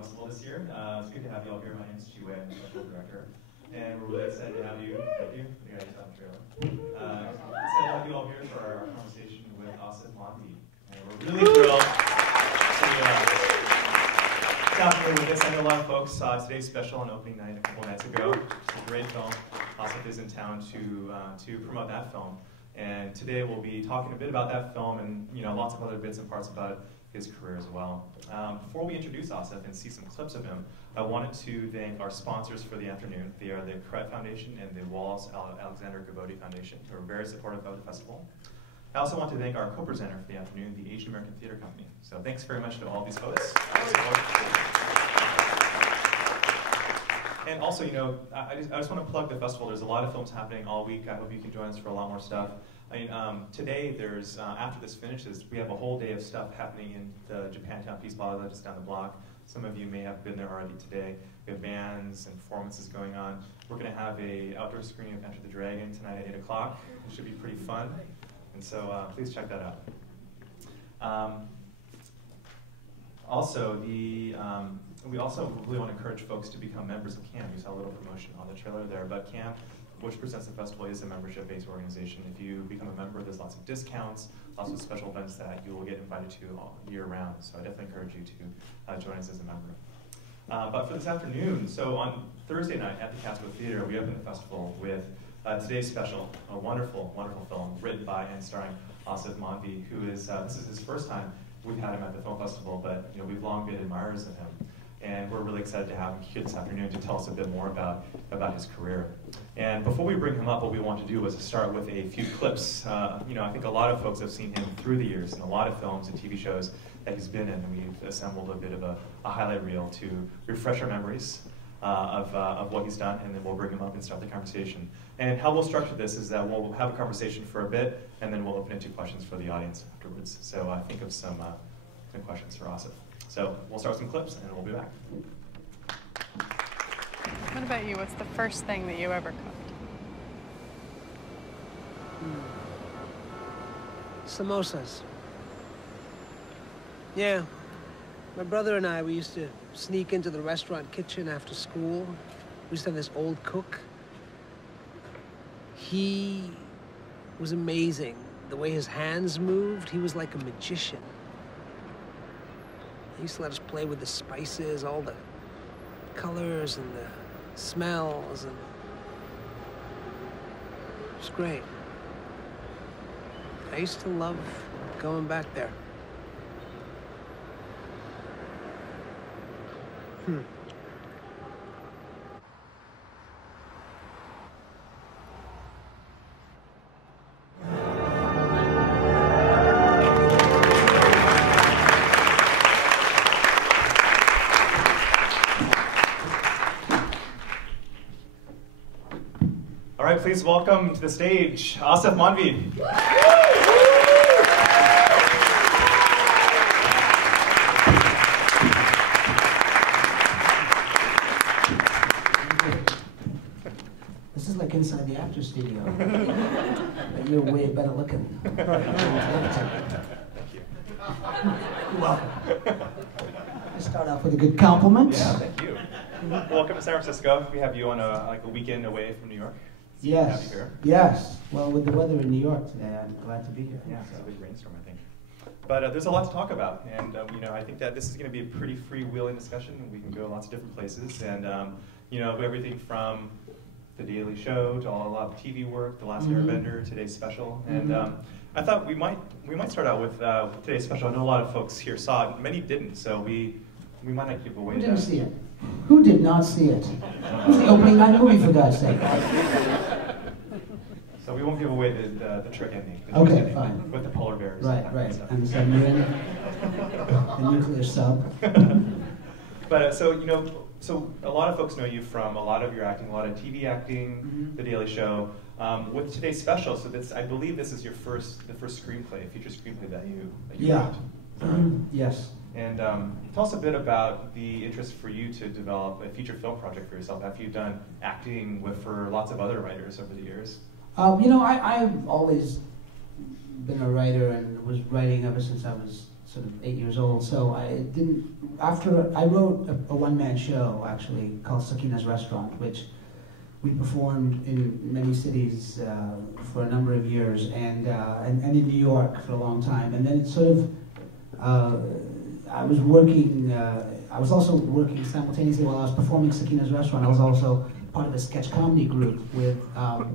Festival this year. It's good to have you all here. My name is Chi-hui Yang, I'm the Festival Director. And we're really excited to have you. Thank you. You guys have a trailer. Excited to have you all here for our conversation with Aasif Mandvi. And we're really thrilled to have here with us. I know a lot of folks saw today's special on opening night a couple nights ago. It's a great film. Aasif is in town to promote that film. And today we'll be talking a bit about that film and lots of other bits and parts about his career as well. Before we introduce Aasif and see some clips of him, I wanted to thank our sponsors for the afternoon. They are the Cred Foundation and the Wallace Alexander Gabodi Foundation, who are very supportive of the festival. I also want to thank our co-presenter for the afternoon, the Asian American Theater Company. So thanks very much to all these folks. And also, I just want to plug the festival. There's a lot of films happening all week. I hope you can join us for a lot more stuff. Today, there's, after this finishes, we have a whole day of stuff happening in the Japantown Peace Plaza just down the block. Some of you may have been there already today. We have bands and performances going on. We're going to have an outdoor screening of Enter the Dragon tonight at 8 o'clock. It should be pretty fun. And so please check that out. We also really want to encourage folks to become members of CAM. You saw a little promotion on the trailer there, but CAM, which presents the festival, is a membership-based organization. If you become a member, there's lots of discounts, lots of special events that you will get invited to all year round. So I definitely encourage you to join us as a member. But for this afternoon, so on Thursday night at the Catskill Theater, we opened the festival with today's special, a wonderful, wonderful film written by and starring Aasif Mandvi, who is, this is his first time we've had him at the film festival, but we've long been admirers of him. And we're really excited to have him here this afternoon to tell us a bit more about his career. And before we bring him up, what we want to do is to start with a few clips. I think a lot of folks have seen him through the years in a lot of films and TV shows that he's been in, and we've assembled a bit of a highlight reel to refresh our memories of what he's done, and then we'll bring him up and start the conversation. And how we'll structure this is that we'll have a conversation for a bit, and then we'll open it to questions for the audience afterwards. So think of some questions for Aasif. So we'll start with some clips, and we'll be back. What about you? What's the first thing that you ever cooked? Samosas. Yeah. My brother and I, we used to sneak into the restaurant kitchen after school. We used to have this old cook. He was amazing. The way his hands moved, he was like a magician. He used to let us play with the spices, all the colors and the smells, and it was great. I used to love going back there. All right, please welcome to the stage Aasif Mandvi. This is like inside the actor studio. But you're way better looking. Thank you. You're welcome. I start off with a good compliment. Yeah, thank you. Welcome to San Francisco. We have you on a weekend away from New York. Yes. Yes. Well, with the weather in New York today, I'm glad to be here. Yeah, it's a big rainstorm, I think. But there's a lot to talk about, and I think that this is going to be a pretty freewheeling discussion. We can go lots of different places, and everything from The Daily Show to a lot of TV work, The Last Airbender, today's special, and I thought we might start out with today's special. I know a lot of folks here saw it, many didn't, so we might not give away. Who didn't see it? Who did not see it? It was the opening night movie, for God's sake. So we won't give away the trick ending. Okay, ending fine. With the polar bears. Right. And the submarine, the nuclear sub. But so a lot of folks know you from a lot of your acting, a lot of TV acting, The Daily Show. With today's special, so I believe this is the first screenplay, feature screenplay that you wrote. Yes. And tell us a bit about the interest for you to develop a feature film project for yourself after you've done acting for lots of other writers over the years. I've always been a writer and was writing ever since I was sort of 8 years old. So after I wrote a one-man show actually called Sakina's Restaurant, which we performed in many cities for a number of years, and in New York for a long time. And then it sort of, I was also working simultaneously while I was performing Sakina's Restaurant. I was also part of a sketch comedy group with a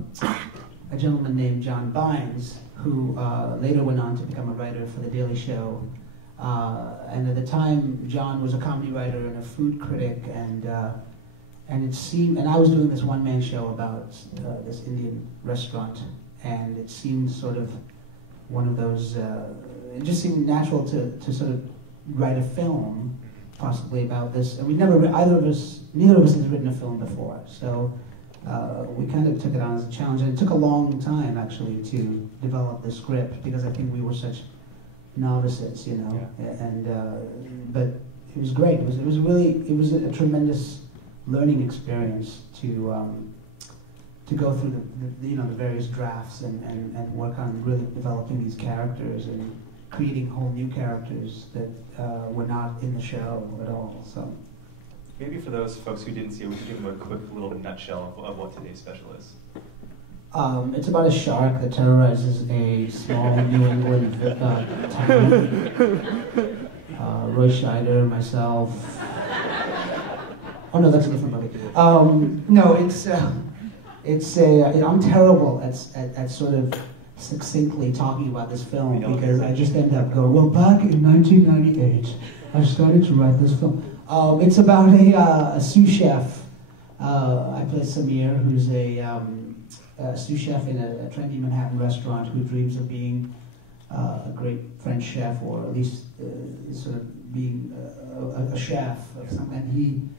gentleman named John Bynes, who later went on to become a writer for The Daily Show. And at the time, John was a comedy writer and a food critic, and it seemed, and I was doing this one-man show about this Indian restaurant, and it seemed sort of one of those, it just seemed natural to sort of write a film, possibly about this. And neither of us had written a film before, so we kind of took it on as a challenge, and it took a long time actually to develop the script, because I think we were such novices, you know. Yeah. And but it was great. It was a tremendous learning experience to go through the various drafts and work on really developing these characters and creating whole new characters that were not in the show at all. So maybe for those folks who didn't see it, we could give them a quick little nutshell of what today's special is. It's about a shark that terrorizes a small New England town. Roy Scheider, myself. Oh no, that's a different movie. No, I'm terrible at sort of succinctly talking about this film, because I just end up going, well, back in 1998, I started to write this film. It's about a sous chef. I play Samir, who's a sous chef in a trendy Manhattan restaurant who dreams of being a great French chef, or at least sort of being a chef of some. And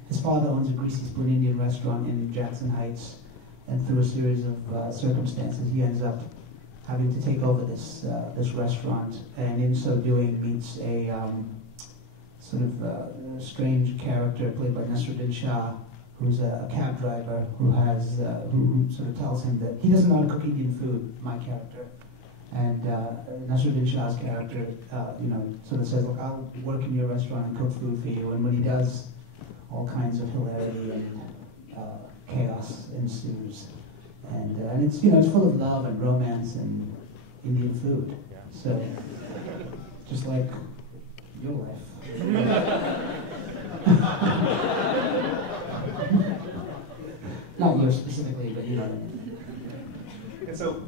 his father owns a greasy spoon Indian restaurant in Jackson Heights, and through a series of circumstances, he ends up having to take over this restaurant, and in so doing meets a sort of strange character played by Nasruddin Shah, who's a cab driver who sort of tells him that he doesn't know how to cook Indian food, my character. And Nasruddin Shah's character, sort of says, look, I'll work in your restaurant and cook food for you. And when he does, all kinds of hilarity and chaos ensues. And it's, it's full of love and romance and Indian food. Yeah. So, just like your life. Not yours specifically, but you know what I mean. And so,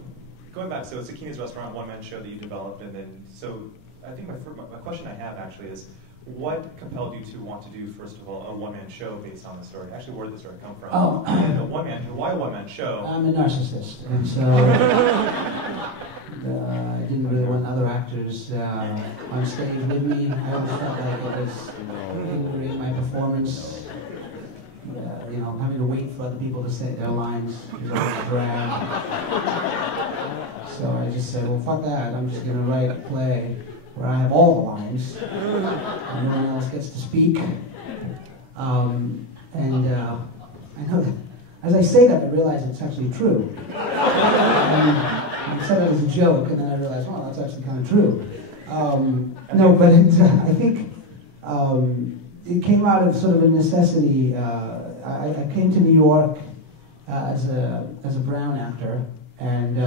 going back, so Sakina's Restaurant, one-man show that you developed, and then, so I think my question I have actually is, what compelled you to want to do, first of all, a one-man show based on the story? Actually, where did the story come from? Oh. And why a one-man show? I'm a narcissist, and so I didn't really want other actors on stage with me. I always felt like it was hindering my performance. Having to wait for other people to say their lines was always a drag. So I just said, well, fuck that. I'm just going to write a play where I have all the lines, and no one else gets to speak. I know that, as I say that, I realize it's actually true. I said that as a joke, and then I realized, well, that's actually kind of true. No, but I think it came out of sort of a necessity. I came to New York as a brown actor, and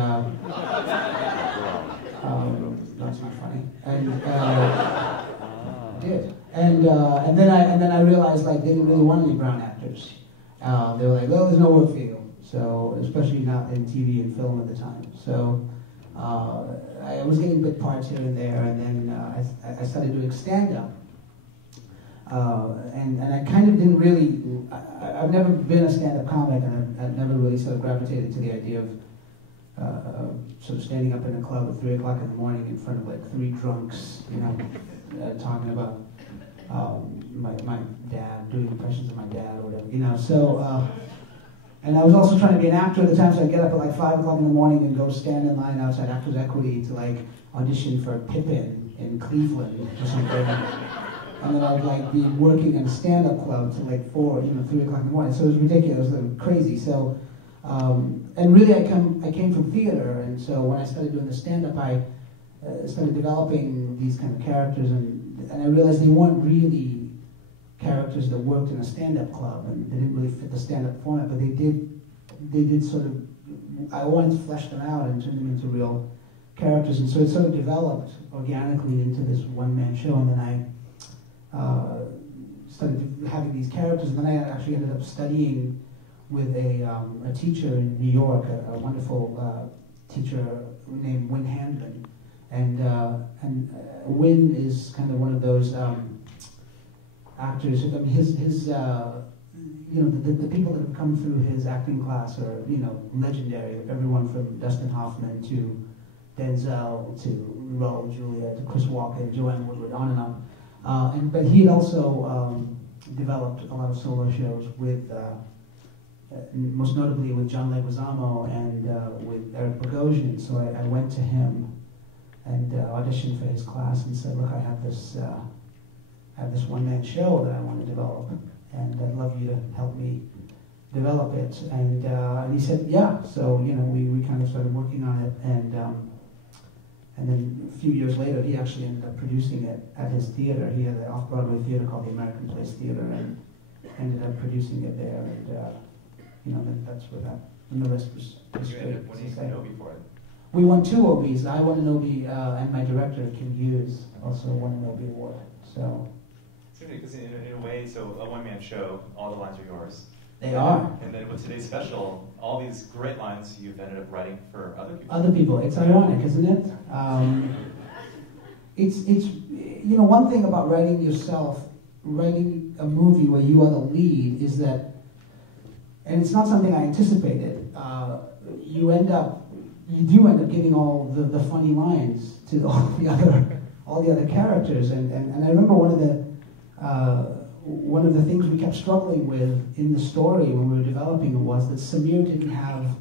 that's not funny. And I did. And then I realized like they didn't really want any brown actors. They were like, well, there's no work for you. So especially not in TV and film at the time. So I was getting bit parts here and there, and then I started doing stand-up. And I kind of didn't really, I've never been a stand-up comic, and I've never really sort of gravitated to the idea of sort of standing up in a club at 3 o'clock in the morning in front of like 3 drunks, talking about my dad, doing impressions of my dad or whatever, so, and I was also trying to be an actor at the time, so I'd get up at like 5 o'clock in the morning and go stand in line outside Actors Equity to like audition for Pippin in Cleveland or something. And then I'd like be working in a stand-up club till like 3 o'clock in the morning. So it was ridiculous, it was crazy. So, and really I came from theater, and so when I started doing the stand-up, I started developing these kind of characters and I realized they weren't really characters that worked in a stand-up club, and they didn't really fit the stand-up format, but they did sort of, I wanted to flesh them out and turn them into real characters, and so it sort of developed organically into this one-man show, and then I started having these characters, and then I actually ended up studying with a teacher in New York, a wonderful teacher named Win Handlin, and Win is kind of one of those actors. I mean, his you know, the people that have come through his acting class are, you know, legendary. Everyone from Dustin Hoffman to Denzel to Raul Julia to Chris Walken, Joanne Woodward, on and on. But he had also developed a lot of solo shows with, most notably with John Leguizamo and with Eric Bogosian. So I went to him and auditioned for his class and said, look, I have this one-man show that I want to develop, and I'd love you to help me develop it. And he said, yeah. So, you know, we kind of started working on it, and then a few years later, he actually ended up producing it at his theater. He had an off-Broadway theater called the American Place Theater, and ended up producing it there. And you know, that's where that, and the rest was You ended up winning an Obie for it. We won 2 Obies. I won an Obie, and my director, Kim Hughes, also won an Obie award. So. Because in a way, so a one-man show, all the lines are yours. They are. And then with today's special, all these great lines you've ended up writing for other people. Other people. It's ironic, isn't it? It's you know, one thing about writing yourself, writing a movie where you are the lead, is that, and it's not something I anticipated. You do end up giving all the funny lines to all the other characters, and I remember one of the things we kept struggling with in the story when we were developing it was that Samir didn't have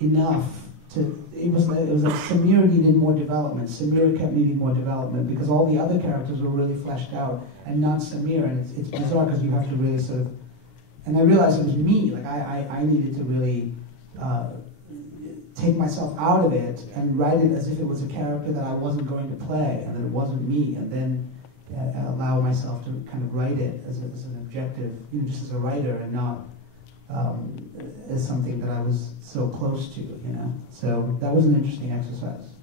enough to. It was like Samir needed more development. Samir kept needing more development because all the other characters were really fleshed out, and not Samir. And it's bizarre because you have to really sort of. And I realized it was me. Like I needed to really take myself out of it and write it as if it was a character that I wasn't going to play, and that it wasn't me, and then. Allow myself to kind of write it as an objective, you know, just as a writer, and not as something that I was so close to, you know. So that was an interesting exercise.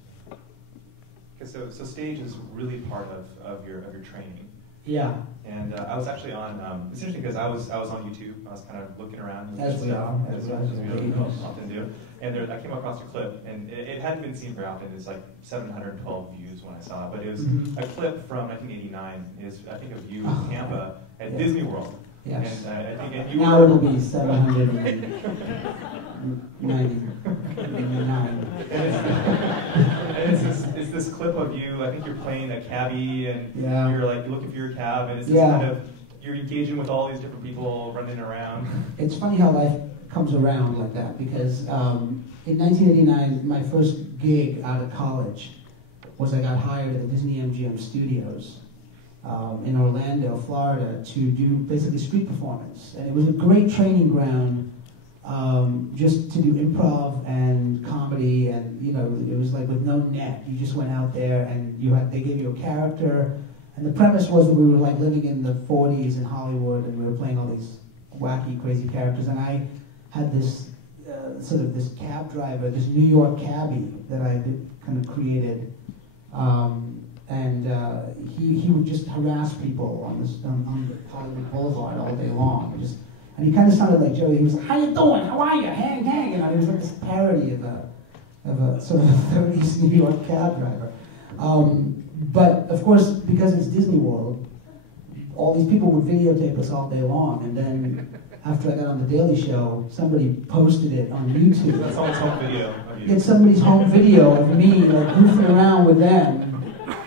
Okay, so stage is really part of your training. Yeah. And I was actually on. It's interesting because I was on YouTube. I was kind of looking around. As we are. As we often do. And I came across a clip, and it hadn't been seen very often. It's like 712 views when I saw it, but it was a clip from 1989. Is I think of you in Tampa at Disney World. Yes. And I think you now were, it'll be 799. And it's this clip of you. I think you're playing a cabbie, and you're like looking for your cab, and it's this kind of you're engaging with all these different people running around. It's funny how life comes around like that, because in 1989, my first gig out of college was I got hired at the Disney MGM Studios in Orlando, Florida, to do basically street performance. And it was a great training ground just to do improv and comedy, and you know, it was like with no net. You just went out there and they gave you a character, and the premise was that we were like living in the 40s in Hollywood, and we were playing all these wacky, crazy characters, and I had this sort of this cab driver, this New York cabbie that I kind of created, and he would just harass people on the Hollywood Boulevard all day long, and he kind of sounded like Joey. He was like, "How you doing? How are you? Hang, hang." And it was like this parody of a sort of a 30s New York cab driver. But of course, because it's Disney World, all these people would videotape us all day long, and then after I got on the Daily Show, somebody posted it on YouTube. That's someone's home video of you. It's somebody's home video of me like goofing around with them,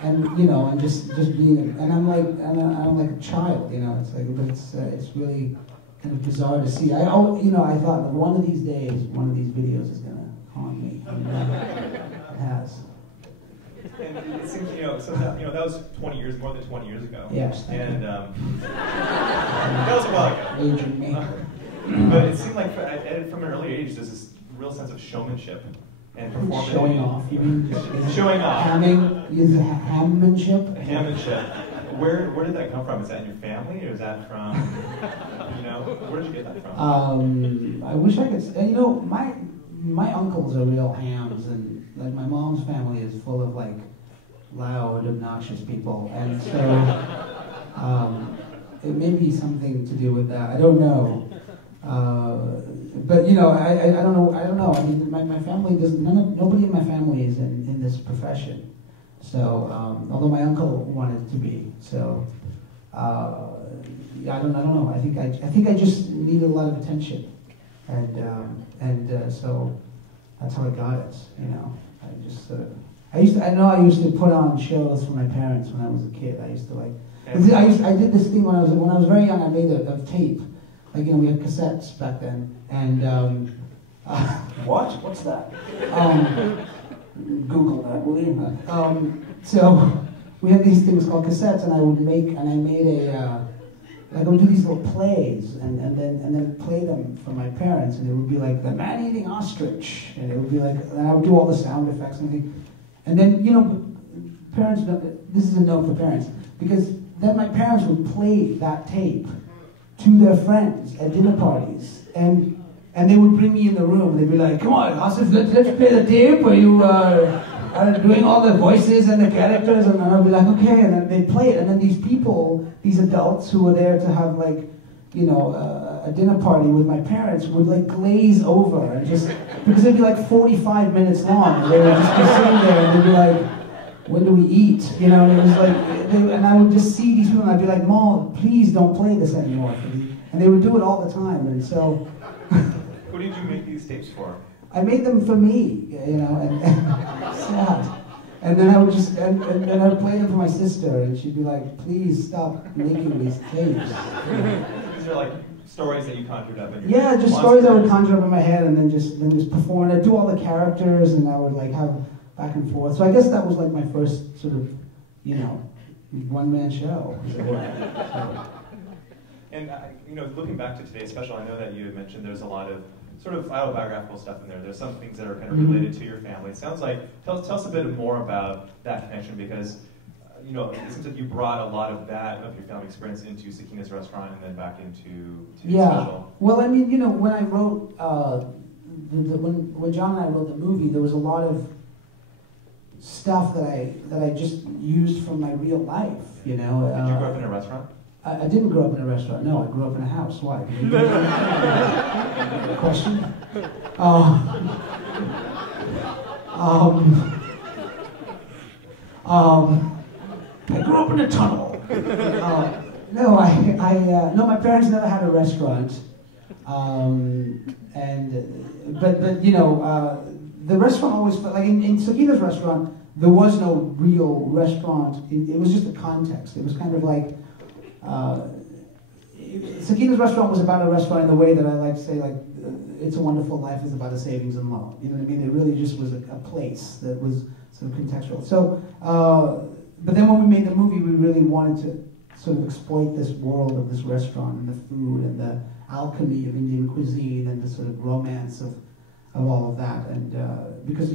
and you know, and just being, and I'm like a child, you know. It's like, but it's really kind of bizarre to see. I thought that one of these days, one of these videos is gonna haunt me. And it has. And it seems, that was 20 years, more than 20 years ago. Yes. And that was a while ago. Aging me. But it seemed like from an early age, there's this real sense of showmanship and performance. Showing off. You mean showing off. Hamming? Hammanship? Hammanship. Where did that come from? Is that in your family, or is that from, where did you get that from? I wish I could, my uncles are real hams, and like my mom's family is full of like loud, obnoxious people, and so it may be something to do with that. I don't know. But I don't know. I mean, my family doesn't. Nobody in my family is in this profession. So, although my uncle wanted to be, so yeah, I don't know. I think I just needed a lot of attention, and so that's how I got it. I just I used to put on shows for my parents when I was a kid. I used to like. I did this thing when I was very young. I made a tape. Like, we had cassettes back then, and what's that? Google that, will you? So we had these things called cassettes, and I made I would do these little plays, and then play them for my parents, and it would be like the man-eating ostrich, and it would be like, and I would do all the sound effects and everything, and then parents. This is a note for parents, because then my parents would play that tape to their friends at dinner parties, and they would bring me in the room. They'd be like, "Come on, Aasif, let's play the tape where you are doing all the voices and the characters." And I'd be like, "Okay," and then they'd play it. And then these adults who were there to have like, a dinner party with my parents would like glaze over and just because it'd be like 45 minutes long. And they would just be sitting there and they'd be like, "When do we eat?" And it was like, and I would just see these people, and I'd be like, "Mom, please don't play this anymore." And they would do it all the time, and so. Who did you make these tapes for? I made them for me, and sad. And then I would just, and I would play them for my sister, and she'd be like, "Please stop making these tapes." These are like stories that you conjured up in your head? Yeah, just stories I would conjure up in my head, and then just perform. I'd do all the characters, and I would like have back and forth. So I guess that was like my first sort of, one-man show. So. And looking back to today's special, I know that you had mentioned there's a lot of sort of autobiographical stuff in there. There's some things that are kind of related to your family. It sounds like, tell us a bit more about that connection, because it seems like you brought a lot of that, of your family experience, into Sakina's restaurant and then back into your special. Well, I mean, when I wrote, when John and I wrote the movie, there was a lot of stuff that I just used from my real life, Did you grow up in a restaurant? I didn't grow up in a restaurant. No, I grew up in a house. Why? Question? I grew up in a tunnel. No, my parents never had a restaurant. The restaurant always felt like in Sakina's restaurant, there was no real restaurant. It was just a context. It was kind of like. Sakina's restaurant was about a restaurant in the way that I like to say, like, It's a Wonderful Life is about a savings and loan. You know what I mean? It really just was a place that was sort of contextual. So, but then when we made the movie, we really wanted to sort of exploit this world of this restaurant and the food and the alchemy of Indian cuisine and the sort of romance of all of that. And because,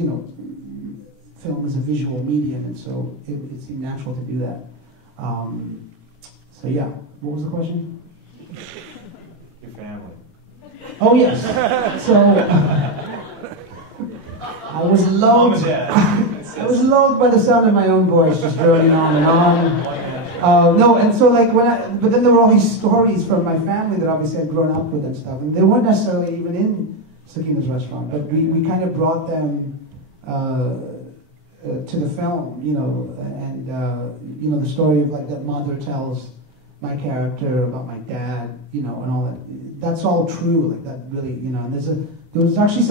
film is a visual medium, and so it seemed natural to do that. So yeah, what was the question? Your family. Oh yes. So I was lulled. I was lulled by the sound of my own voice, just droning on and on. No, and so like but then there were all these stories from my family that obviously I'd grown up with and stuff, and they weren't necessarily even in Sakina's restaurant, but we kind of brought them to the film, and the story of like that mother tells my character about my dad, and all that. That's all true, like that really, and there was actually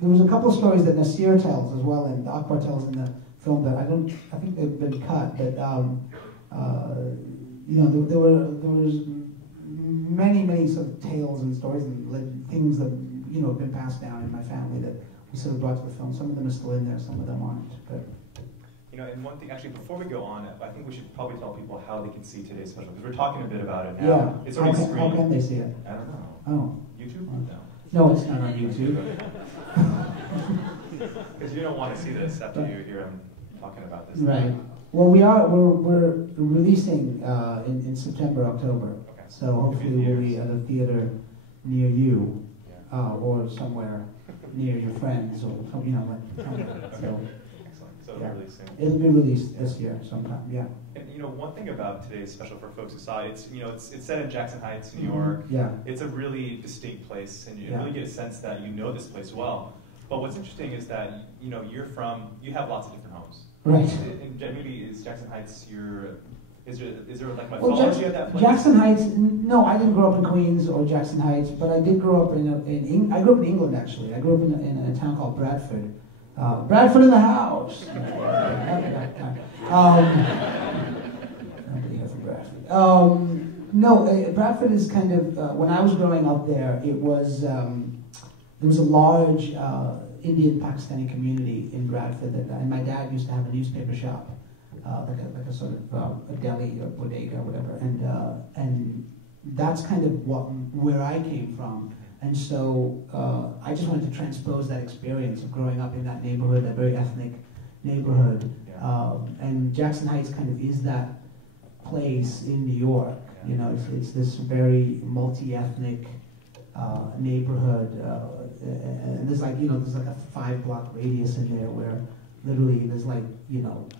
there was a couple of stories that Nasir tells as well, and Akbar tells in the film that I think they've been cut, but there was many sort of tales and stories and things that have been passed down in my family that we sort of brought to the film. Some of them are still in there, some of them aren't. But and one thing, actually, before we go on, I think we should probably tell people how they can see today's special, because we're talking a bit about it now. Yeah. It's already screened. How can they see it? I don't know. Oh. YouTube? No, it's not on YouTube. Because you don't want to see this after you hear him talking about this. Right. Well, we're releasing in September, October. Okay. So hopefully we'll be at a theater near you, or somewhere near your friends, or like somewhere. So, Excellent. So yeah. really soon. It'll be released this year sometime. Yeah. And one thing about today's special for folks who saw it, it's set in Jackson Heights, New York. Yeah. It's a really distinct place, and you Yeah. really get a sense that you know this place well. But what's interesting is that you have lots of different homes. Right. And maybe is Jackson Heights is there like Well, mythology of that place? Jackson Heights. No, I didn't grow up in Queens or Jackson Heights, but I did grow up I grew up in England actually. I grew up in a town called Bradford. Bradford in the house. Nobody here from Bradford. No, Bradford is kind of when I was growing up there, there was a large Indian Pakistani community in Bradford, and my dad used to have a newspaper shop, like a sort of a deli or bodega or whatever, and that's kind of where I came from, and so I just wanted to transpose that experience of growing up in that neighborhood, a very ethnic neighborhood, and Jackson Heights kind of is that place in New York. It's this very multi-ethnic neighborhood, and there's like a 5-block radius in there where literally there's like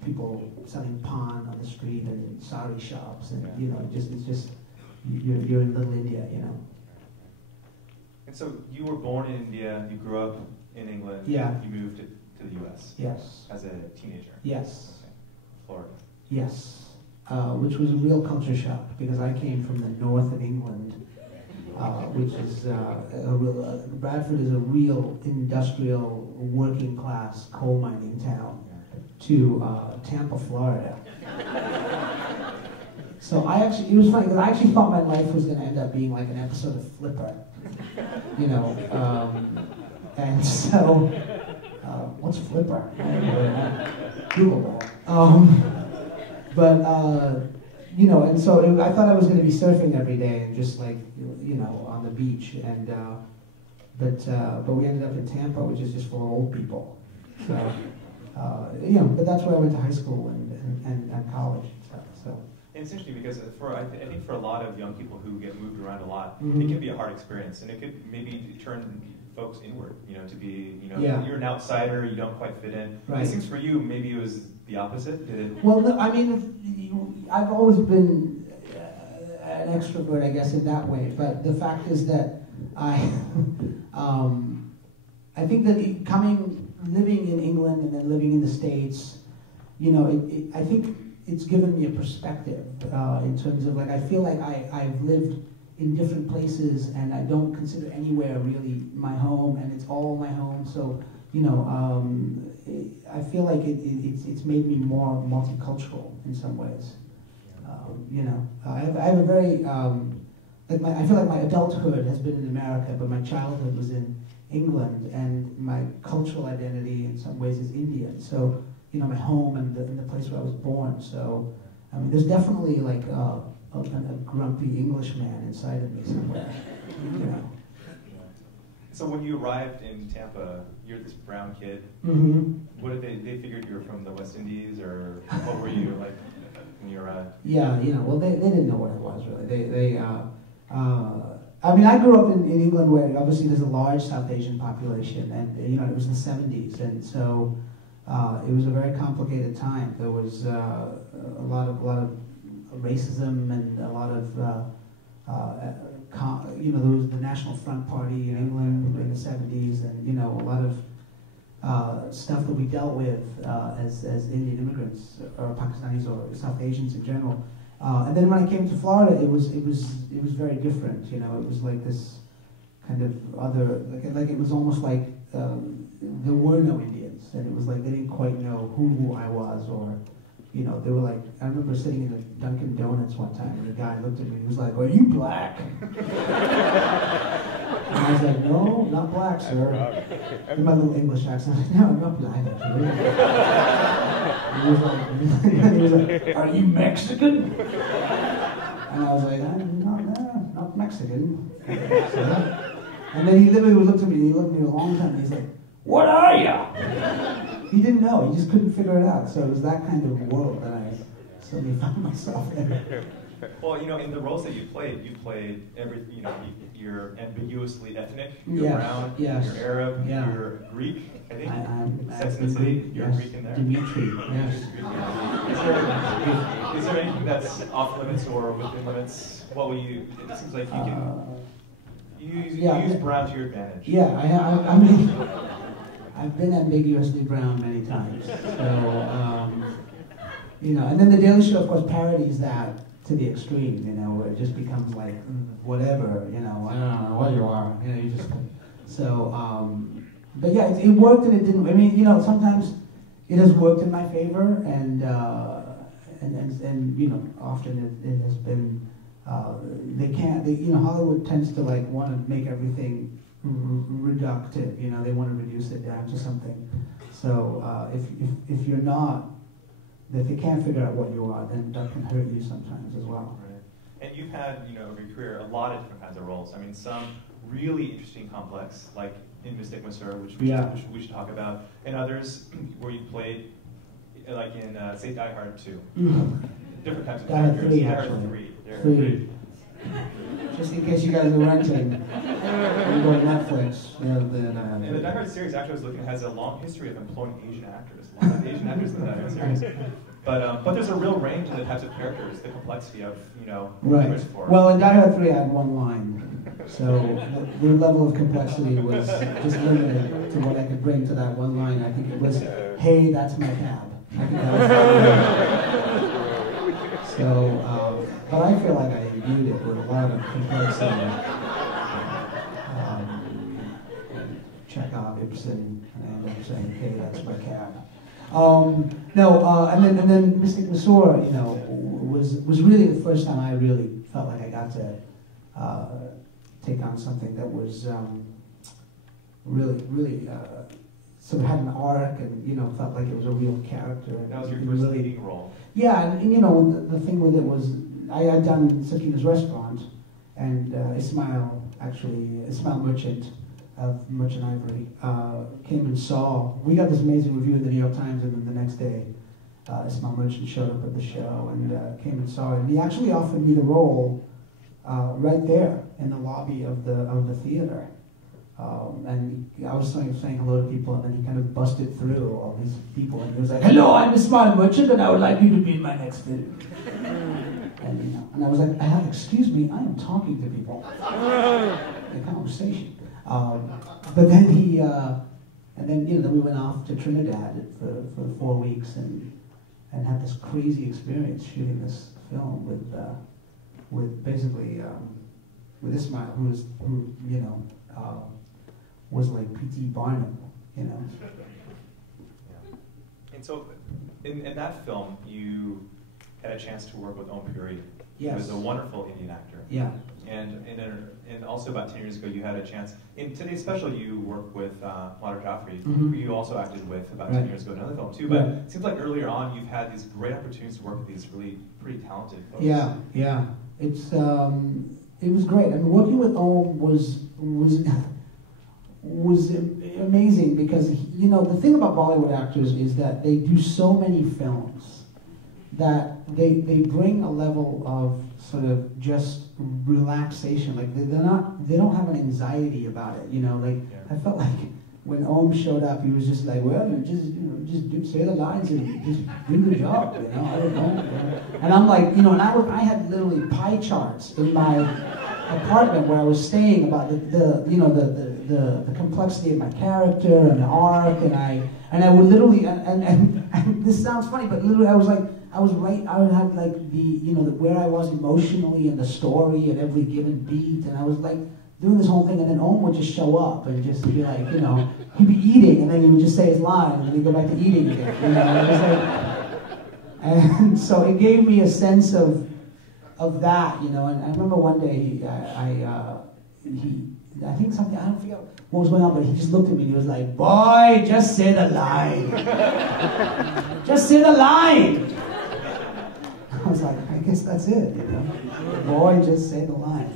people selling pan on the street and sari shops, and it's just you're in Little India, And so you were born in India, you grew up in England, Yeah. you moved to the U.S. Yes. As a teenager. Yes. Okay. Florida. Yes. Which was a real culture shock because I came from the north of England, which is Bradford is a real industrial, working class coal mining town, to Tampa, Florida. So it was funny because I actually thought my life was going to end up being like an episode of Flipper, and so what's Flipper? Google that. And so I thought I was going to be surfing every day and just like, on the beach. And but we ended up in Tampa, which is just full of old people. So, but that's where I went to high school and college and stuff. So. And it's interesting because I think for a lot of young people who get moved around a lot, Mm-hmm. it can be a hard experience, and it could maybe turn folks inward. To be, Yeah. you're an outsider, you don't quite fit in. Right. It seems for you maybe it was the opposite. Did it? Well, no, I mean, I've always been an extrovert, I guess, in that way. But the fact is that I think that living in England and then living in the States, I think it's given me a perspective in terms of like I feel like I've lived in different places and I don't consider anywhere really my home, and it's all my home. So I feel like it's made me more multicultural in some ways. I have a very I feel like my adulthood has been in America, but my childhood was in England, and my cultural identity in some ways is Indian. So my home and the place where I was born. So I mean, there's definitely like a grumpy English man inside of me somewhere. So when you arrived in Tampa, you're this brown kid. Mm-hmm. What did they figured you were from the West Indies, or what were you like when you arrived? Yeah, well, they didn't know what it was really. I mean, I grew up in England where obviously there's a large South Asian population, and it was the 70s, and so it was a very complicated time. There was a lot of racism and a lot of there was the National Front Party in England in the 70s, and a lot of stuff that we dealt with as Indian immigrants or Pakistanis or South Asians in general. And then when I came to Florida, it was very different. It was like this kind of other, like it was almost like there were no Indians, and it was like they didn't quite know who I was, or they were like, I remember sitting in a Dunkin' Donuts one time, and the guy looked at me and he was like, "Are you black?" And I was like, "No, not black, sir." In my little English accent, I was like, "No, I'm not black, actually." And he was like, "Are you Mexican?" And I was like, "I'm not Mexican." And then he literally looked at me a long time, and he's like, "What are you?" He didn't know. He just couldn't figure it out. So it was that kind of world that I suddenly found myself in. Well, you know, in the roles that you played every, you know, you're ambiguously ethnic, you're Yes, brown, yes. you're Arab, Yeah. you're Greek, I think. I'm Sex and the City, you're yes. Greek in there. Dimitri, yes. Is there anything that's off limits or within limits? What will you, it seems like you can use brown to your advantage. Yeah, I mean, I've been ambiguously brown many times. So, you know, and then The Daily Show, of course, parodies that to the extreme, you know, where it just becomes like, whatever, you know, I don't know what you are, you know, you just, so, but yeah, it worked and it didn't, I mean, you know, sometimes it has worked in my favor, and you know, often it has been, you know, Hollywood tends to like want to make everything reductive, you know, they want to reduce it down to something. So if you're not, if they can't figure out what you are, then that can hurt you sometimes as well. Right. And you've had, you know, over your career, a lot of different kinds of roles. I mean, some really interesting, complex, like in Mystic Monsieur, which we should talk about, and others where you played, like in, say, Die Hard 2. Different types of characters. Die Hard 3, actually. 3. Just in case you guys are renting, you go to Netflix. You know, and the Die Hard series, actually, I was looking, has a long history of employing Asian actors. A lot of Asian actors in the Die Hard series. But there's a real range in the types of characters, the complexity of, you know, right. Well, in Die Hard 3, I had one line. So the level of complexity was just limited to what I could bring to that one line. I think it was, "Hey, that's my cab." I think that was so, but I feel like I imbued it with a lot of complexity. Chekhov, Ibsen, and I ended up saying, "Hey, that's my cab." And then Mystic Monsieur, you know, was really the first time I really felt like I got to take on something that was really sort of had an arc, and you know, felt like it was a real character. That was your first leading role. Yeah, and you know, the thing with it was I had done Sakina's Restaurant, and Ismail Merchant of Merchant Ivory came and saw. We got this amazing review in the New York Times, and then the next day, Ismail Merchant showed up at the show and came and saw it. And he actually offered me the role right there in the lobby of the theater. And I was saying hello to people, and then he kind of busted through all these people, and he was like, "Hello, I'm Ismail Merchant, and I would like you to be in my next film." And you know, and I was like, "Excuse me, I am talking to people." A conversation. But then then you know, then we went off to Trinidad for 4 weeks and had this crazy experience shooting this film with basically with Ismail, who you know was like P.T. Barnum, you know. Yeah. And so, in that film, you had a chance to work with Om Puri. Yes. He was a wonderful Indian actor. Yeah. And also about 10 years ago, you had a chance. In today's special, you worked with Madhav Jaffrey, Mm-hmm. who you also acted with about 10 years ago in another film too. But it seems like earlier on, you've had these great opportunities to work with these really pretty talented folks. Yeah, yeah. It was great. I mean, working with Om was amazing because, you know, the thing about Bollywood actors is that they do so many films that they bring a level of sort of just relaxation. Like they don't have an anxiety about it, you know. Like I felt like when Om showed up, he was just like, "Well, just say the lines and just do the job, you know. I don't know." And I'm like, you know, and I had literally pie charts in my apartment where I was staying about the complexity of my character and the arc, and I would literally and this sounds funny, but literally I would have like where I was emotionally in the story at every given beat, and I was like doing this whole thing, and then Om would just show up and just be like, you know, he'd be eating, and then he would just say his line, and then he'd go back to eating again, you know. It was like, and so it gave me a sense of that, you know. And I remember one day I think something, I don't forget what was going on, but he just looked at me and he was like, "Boy, just say the line. Just say the line." I was like, I guess that's it, you know. "Boy, just say the line."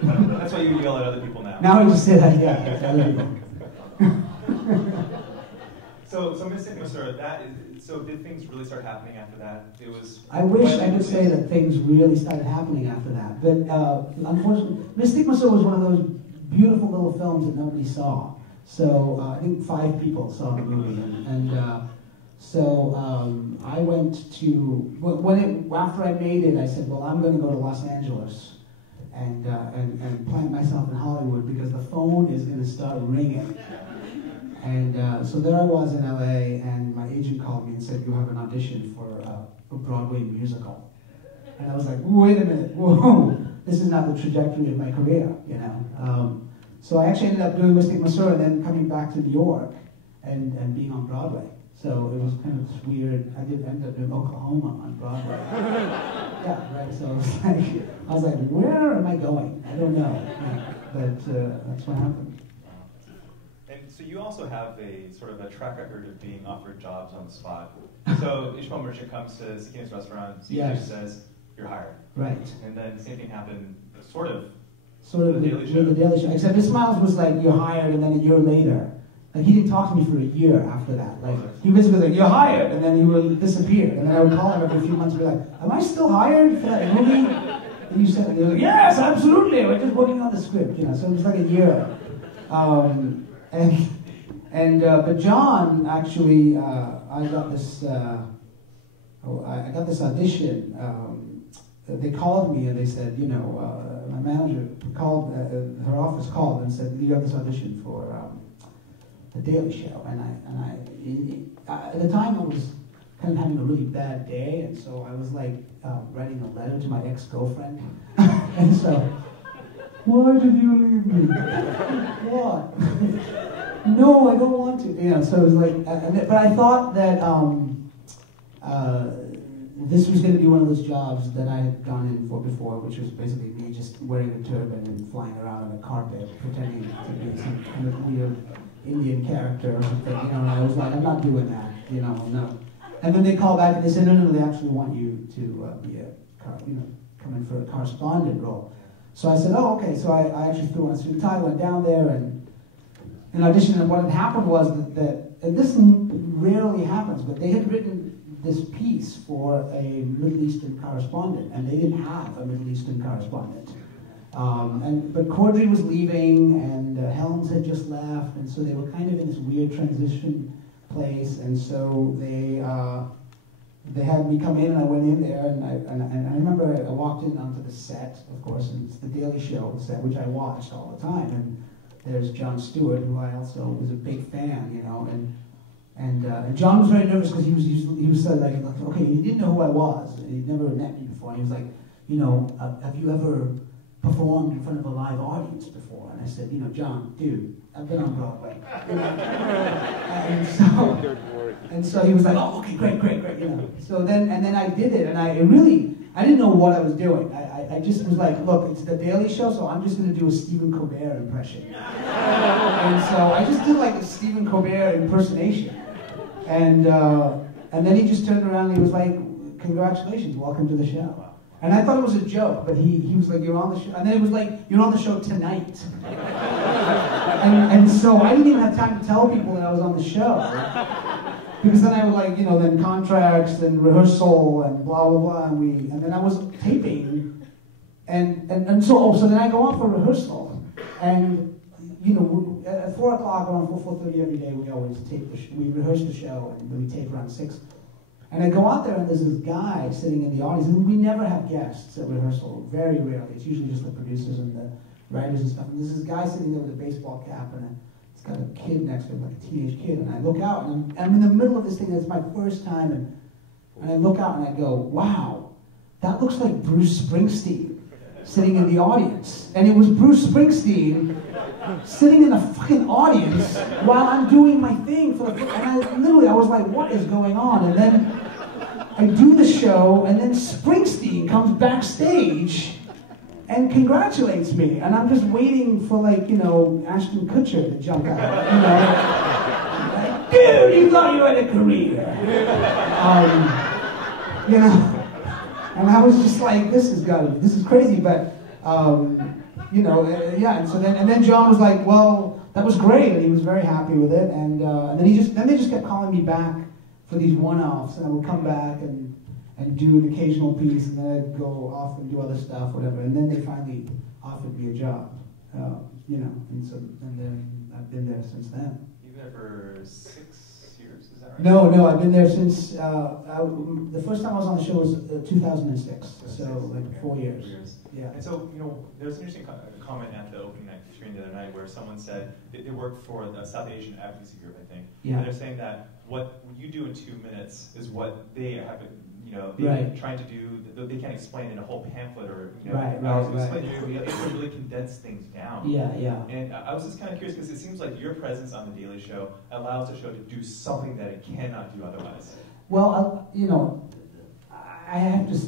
That's why you yell at other people now. Now I just say that, yeah, to other people. So Mystic Missouri, so did things really start happening after that? It was. I wish I could say that things really started happening after that, but unfortunately, Mystic Missouri was one of those beautiful little films that nobody saw. So I think 5 people saw the movie, so I went to after I made it, I said, well, I'm going to go to Los Angeles and plant myself in Hollywood because the phone is going to start ringing. And so there I was in LA, and my agent called me and said, you have an audition for a Broadway musical. And I was like, wait a minute, whoa, this is not the trajectory of my career, you know. So I actually ended up doing Mystic Missouri and then coming back to New York and being on Broadway. So it was kind of weird. I did end up in Oklahoma on Broadway. Yeah, right. So I was like, where am I going? I don't know. Yeah, but that's what happened. And so you also have a sort of a track record of being offered jobs on the spot. So Ishmael Merchant comes to Sakina's restaurant, Yes. says, you're hired. Right. And then the same thing happened, sort of with the Daily Show. Except Ismail's was like, you're hired, and then a year later. Like, he didn't talk to me for a year after that. Like, he basically was like, you're hired, and then he would disappear. And then I would call him every few months and be like, am I still hired for that movie? And you said, like, yes, absolutely, we're just working on the script, you know. So it was like a year. But John, actually, I got this audition. They called me and they said, you know, my manager called, her office called and said, you have this audition for the Daily Show. And I at the time I was kind of having a really bad day, and so I was like writing a letter to my ex-girlfriend. And so, why did you leave me? What? No, I don't want to. You know, so it was like, but I thought that this was going to be one of those jobs that I had gone in for before, which was basically me just wearing a turban and flying around on a carpet, pretending to be some kind of weird Indian character or something. You know, and I was like, I'm not doing that. You know, no. And then they called back and they said, no, they actually want you to come in for a correspondent role. So I said, oh, okay. So I actually threw on a suit and tie, went down there and auditioned. And what had happened was that and this rarely happens, but they had written this piece for a Middle Eastern correspondent, and they didn't have a Middle Eastern correspondent. But Cordry was leaving, and Helms had just left, and so they were kind of in this weird transition place, and so they had me come in, and I went in there, and I remember I walked in onto the set, of course, and it's the Daily Show set, which I watched all the time, and there's Jon Stewart, who I also was a big fan, you know, and John was very nervous because he was like, okay, he didn't know who I was, and he'd never met me before, and he was like, you know, have you ever performed in front of a live audience before? And I said, you know, John, dude, I've been on Broadway. You know? and so he was like, oh, okay, great, you know. So then I did it, and I didn't know what I was doing. I just was like, look, it's the Daily Show, so I'm just going to do a Stephen Colbert impression. And so I just did like a Stephen Colbert impersonation. And then he just turned around and he was like, congratulations, welcome to the show. And I thought it was a joke, but he was like, you're on the show. And then it was like, you're on the show tonight. and so I didn't even have time to tell people that I was on the show. Because then I would like, you know, then contracts and rehearsal and blah, blah, blah. And then I was taping. And so then I go off for rehearsal. And, you know, at 4 o'clock, around 4:30 every day, we always tape we rehearse the show, and we tape around 6. And I go out there, and there's this guy sitting in the audience, and we never have guests at rehearsal, very rarely. It's usually just the producers and the writers and stuff. And there's this guy sitting there with a baseball cap, and he's got a kid next to him, like a teenage kid. And I look out, and I'm in the middle of this thing. It's my first time, and I look out, and I go, wow, that looks like Bruce Springsteen sitting in the audience. And it was Bruce Springsteen sitting in the fucking audience while I'm doing my thing for the, and I was like, what is going on? And then I do the show, and then Springsteen comes backstage and congratulates me, and I'm just waiting for, like, you know, Ashton Kutcher to jump out, you know, like, dude, you thought you had a career, you know. And I was just like, this is crazy, but, you know, yeah, and then John was like, well, that was great, and he was very happy with it. And then they just kept calling me back for these one-offs, and I would come back and do an occasional piece, and then I'd go off and do other stuff, whatever. And then they finally offered me a job, and then I've been there since then. You've been there for 6 years, is that right? No, I've been there since the first time I was on the show was 2006, so like 4 years. 4 years. Yeah. And so, there was an interesting comment at the opening night screen the other night where someone said they work for the South Asian Advocacy Group, I think. Yeah. And they're saying that what you do in 2 minutes is what they have, Right. trying to do. They can't explain in a whole pamphlet or Right. explain it. You have to really condense things down. Yeah. And I was just kind of curious because it seems like your presence on the Daily Show allows the show to do something that it cannot do otherwise. Well, I have to.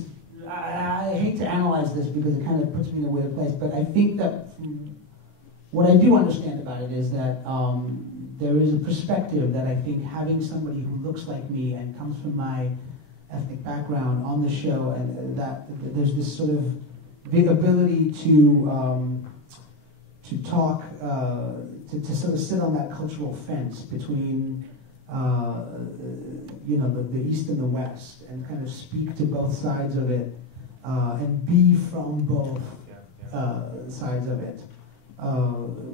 I hate to analyze this because it kind of puts me in a weird place, but I think that what I do understand about it is that there is a perspective that I think having somebody who looks like me and comes from my ethnic background on the show, and that there's this sort of big ability to talk, to sort of sit on that cultural fence between the East and the West, and kind of speak to both sides of it, and be from both sides of it,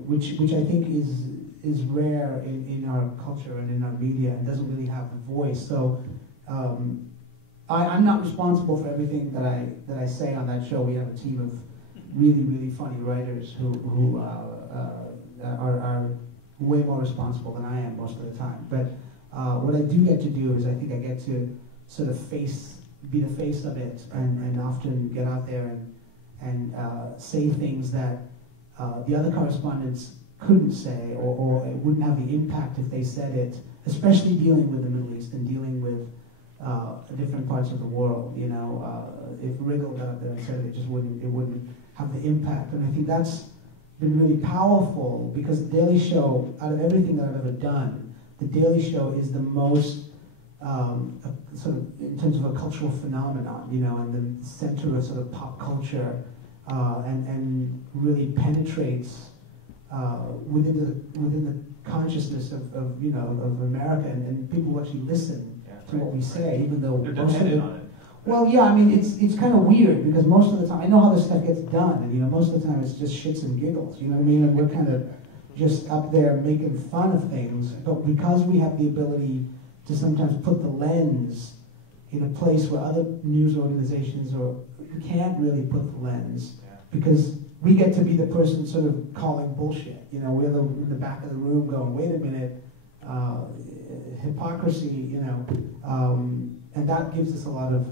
which I think is rare in our culture and in our media, and doesn't really have a voice. So I'm not responsible for everything that I say on that show. We have a team of really, really funny writers who are way more responsible than I am most of the time. But what I do get to do is I think I get to sort of be the face of it, and often get out there and say things that the other correspondents couldn't say, or it wouldn't have the impact if they said it, especially dealing with the Middle East and dealing with different parts of the world. If Riggle got up there and said it, it wouldn't have the impact. And I think that's been really powerful, because the Daily Show, out of everything that I've ever done, the Daily Show is the most sort of, in terms of a cultural phenomenon, and the center of sort of pop culture, and really penetrates within the consciousness of America, and people actually listen to what we say, even though they're most of dependent it. on it. Well, yeah, I mean, it's kind of weird, because most of the time, I know how this stuff gets done, and most of the time it's just shits and giggles, you know what I mean? And we're kind of just up there making fun of things, but because we have the ability to sometimes put the lens in a place where other news organizations can't really put the lens, because we get to be the person sort of calling bullshit. We're in the back of the room going, wait a minute, hypocrisy, and that gives us a lot of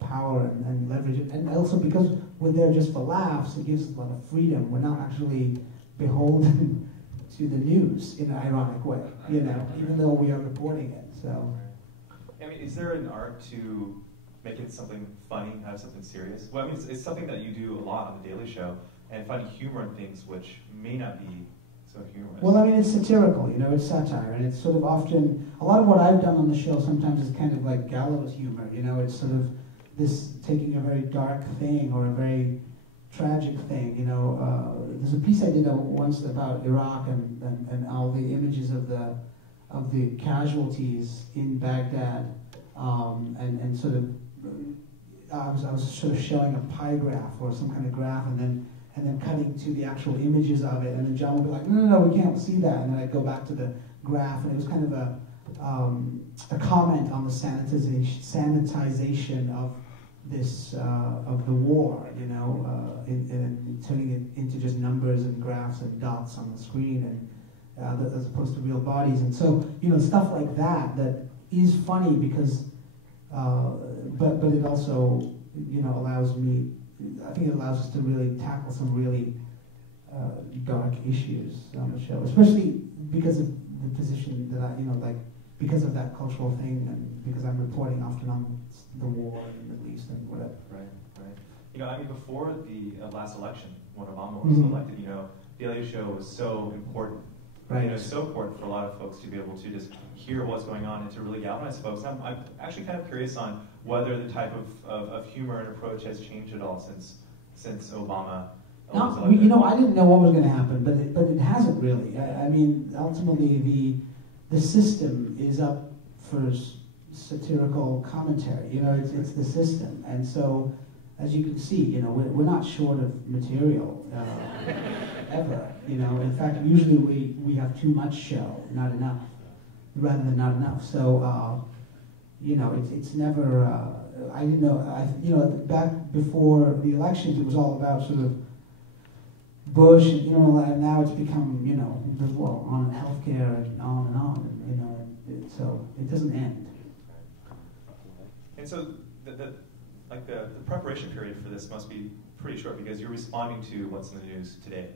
power and leverage. And also because we're there just for laughs, it gives us a lot of freedom. We're not actually beholden to the news in an ironic way, even though we are reporting it. So, I mean, is there an art to make it something funny, have something serious? Well, I mean, it's something that you do a lot on the Daily Show, and finding humor in things which may not be so humorous. Well, I mean, it's satirical, it's satire, and it's sort of often, a lot of what I've done on the show sometimes is kind of like gallows humor, it's sort of this taking a very dark thing or a very tragic thing, there's a piece I did once about Iraq and all the images of the casualties in Baghdad, and sort of, I was sort of showing a pie graph or some kind of graph, and then cutting to the actual images of it, and then John would be like, no, we can't see that, and then I'd go back to the graph, and it was kind of a comment on the sanitization of this of the war, and turning it into just numbers and graphs and dots on the screen, and as opposed to real bodies, and so stuff like that is funny because, but it also allows me. I think it allows us to really tackle some really dark issues on the show, especially because of the position that because of that cultural thing, and because I'm reporting often on the war in the Middle East and whatever. Right. I mean, before the last election, when Obama was elected, Daily Show was so important. Right. It's so important for a lot of folks to be able to just hear what's going on and to really galvanize folks. I'm actually kind of curious on whether the type of humor and approach has changed at all since Obama was elected. I didn't know what was going to happen, but it has. hasn't really. I mean, ultimately, the system is up for satirical commentary. You know, it's the system, and so as you can see, you know, we're not short of material ever. You know, in fact, usually we have too much show, not enough, rather than not enough. So you know, it's never. I didn't know. You know, back before the elections, it was all about sort of Bush, and you know, and now it's become, you know, well, on healthcare and on, you know, so it doesn't end. And so the preparation period for this must be pretty short because you're responding to what's in the news today.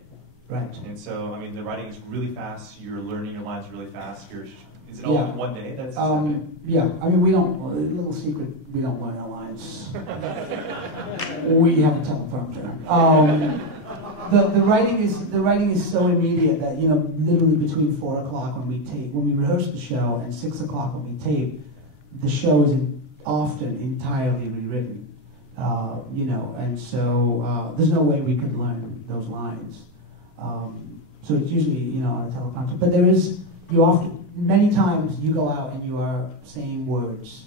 Right. And so, I mean, the writing is really fast. You're learning your lines really fast. Is it all in one day? That's yeah. I mean, we don't. A little secret. We don't learn our lines. We have a teleprompter. The writing is so immediate that, you know, literally between 4 o'clock when we rehearse the show and 6 o'clock when we tape, the show is often entirely rewritten. You know, and so there's no way we could learn those lines. So it's usually, you know, on a teleprompter. But many times you go out and you are saying words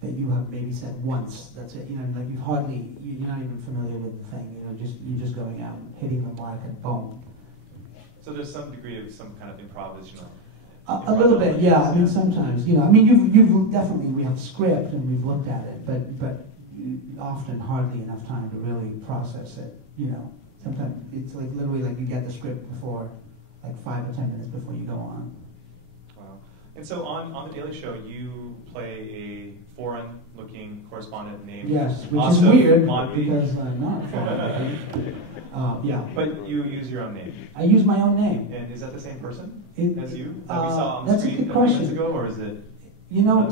that you have maybe said once. That's it. You know, like you're not even familiar with the thing. You know, you're just going out and hitting the mark and boom. So there's some degree of some kind of improvisational. A little bit, yeah. I mean, sometimes, you know. I mean, you've definitely, we have script and we've looked at it, but often hardly enough time to really process it. You know, sometimes it's like literally like you get the script before, like 5 or 10 minutes before you go on. And so on the Daily Show, you play a foreign-looking correspondent named which Aasif is weird Mandvi. Because I'm not foreign. Yeah. But you use your own name. I use my own name. And is that the same person as you that we saw on the that's screen a good a few question. minutes ago, or is it? You know,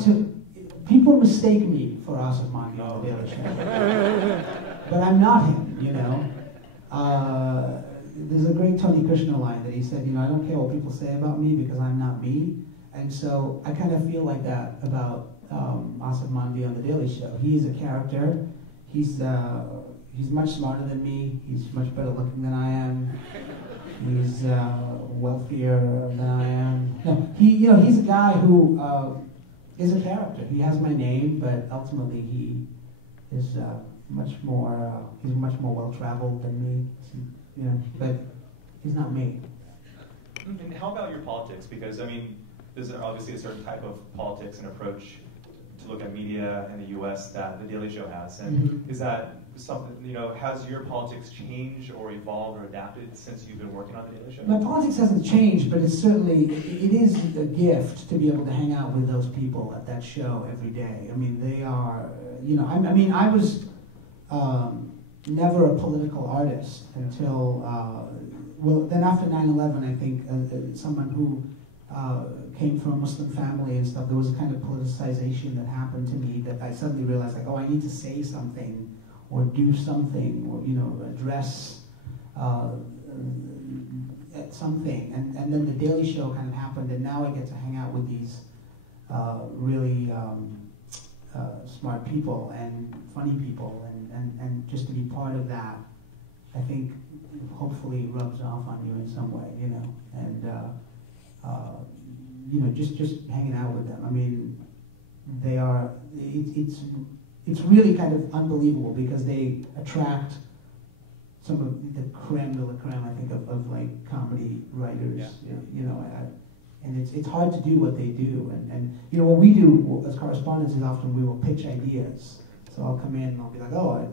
people mistake me for Aasif Mandvi on the Daily Show, but I'm not him. You know. There's a great Tony Kushner line that he said, you know, I don't care what people say about me because I'm not me. And so I kind of feel like that about Aasif Mandvi on The Daily Show. He's a character. He's much smarter than me. He's much better looking than I am. He's wealthier than I am. No, he's a guy who is a character. He has my name, but ultimately he is much more. He's much more well-traveled than me. You know, but he's not me. And how about your politics? Because I mean, there's obviously a certain type of politics and approach to look at media in the U.S. that The Daily Show has. And is that something, you know, has your politics changed or evolved or adapted since you've been working on The Daily Show? My politics hasn't changed, but it's certainly, it is a gift to be able to hang out with those people at that show every day. I mean, they are, you know, I mean, I was never a political artist until, well, then after 9/11, I think someone who came from a Muslim family and stuff, there was a kind of politicization that happened to me that I suddenly realized, like, oh, I need to say something or do something or, you know, address something. And then The Daily Show kind of happened, and now I get to hang out with these really smart people and funny people, and just to be part of that, I think hopefully rubs off on you in some way, you know, and you know, just hanging out with them. I mean, they are, it's really kind of unbelievable because they attract some of the creme de la creme, I think, of like comedy writers, you know, and it's hard to do what they do. And you know, what we do as correspondents is often we will pitch ideas. So I'll come in and I'll be like, oh,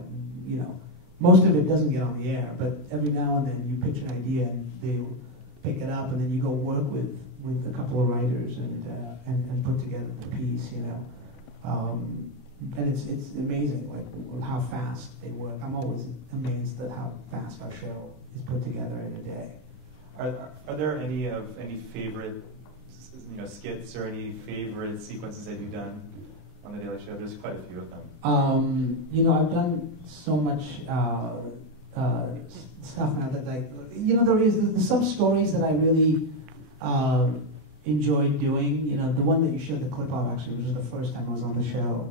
you know, most of it doesn't get on the air, but every now and then you pitch an idea and they'll pick it up, and then you go work with a couple of writers and put together the piece, you know. And it's amazing, like how fast they work. I'm always amazed at how fast our show is put together in a day. Are there any favorite, you know, skits or any favorite sequences that you've done on The Daily Show? There's quite a few of them. You know, I've done so much stuff now that, like, you know, there's some stories that I really enjoyed doing. You know, the one that you showed the clip of, actually, which was the first time I was on the show.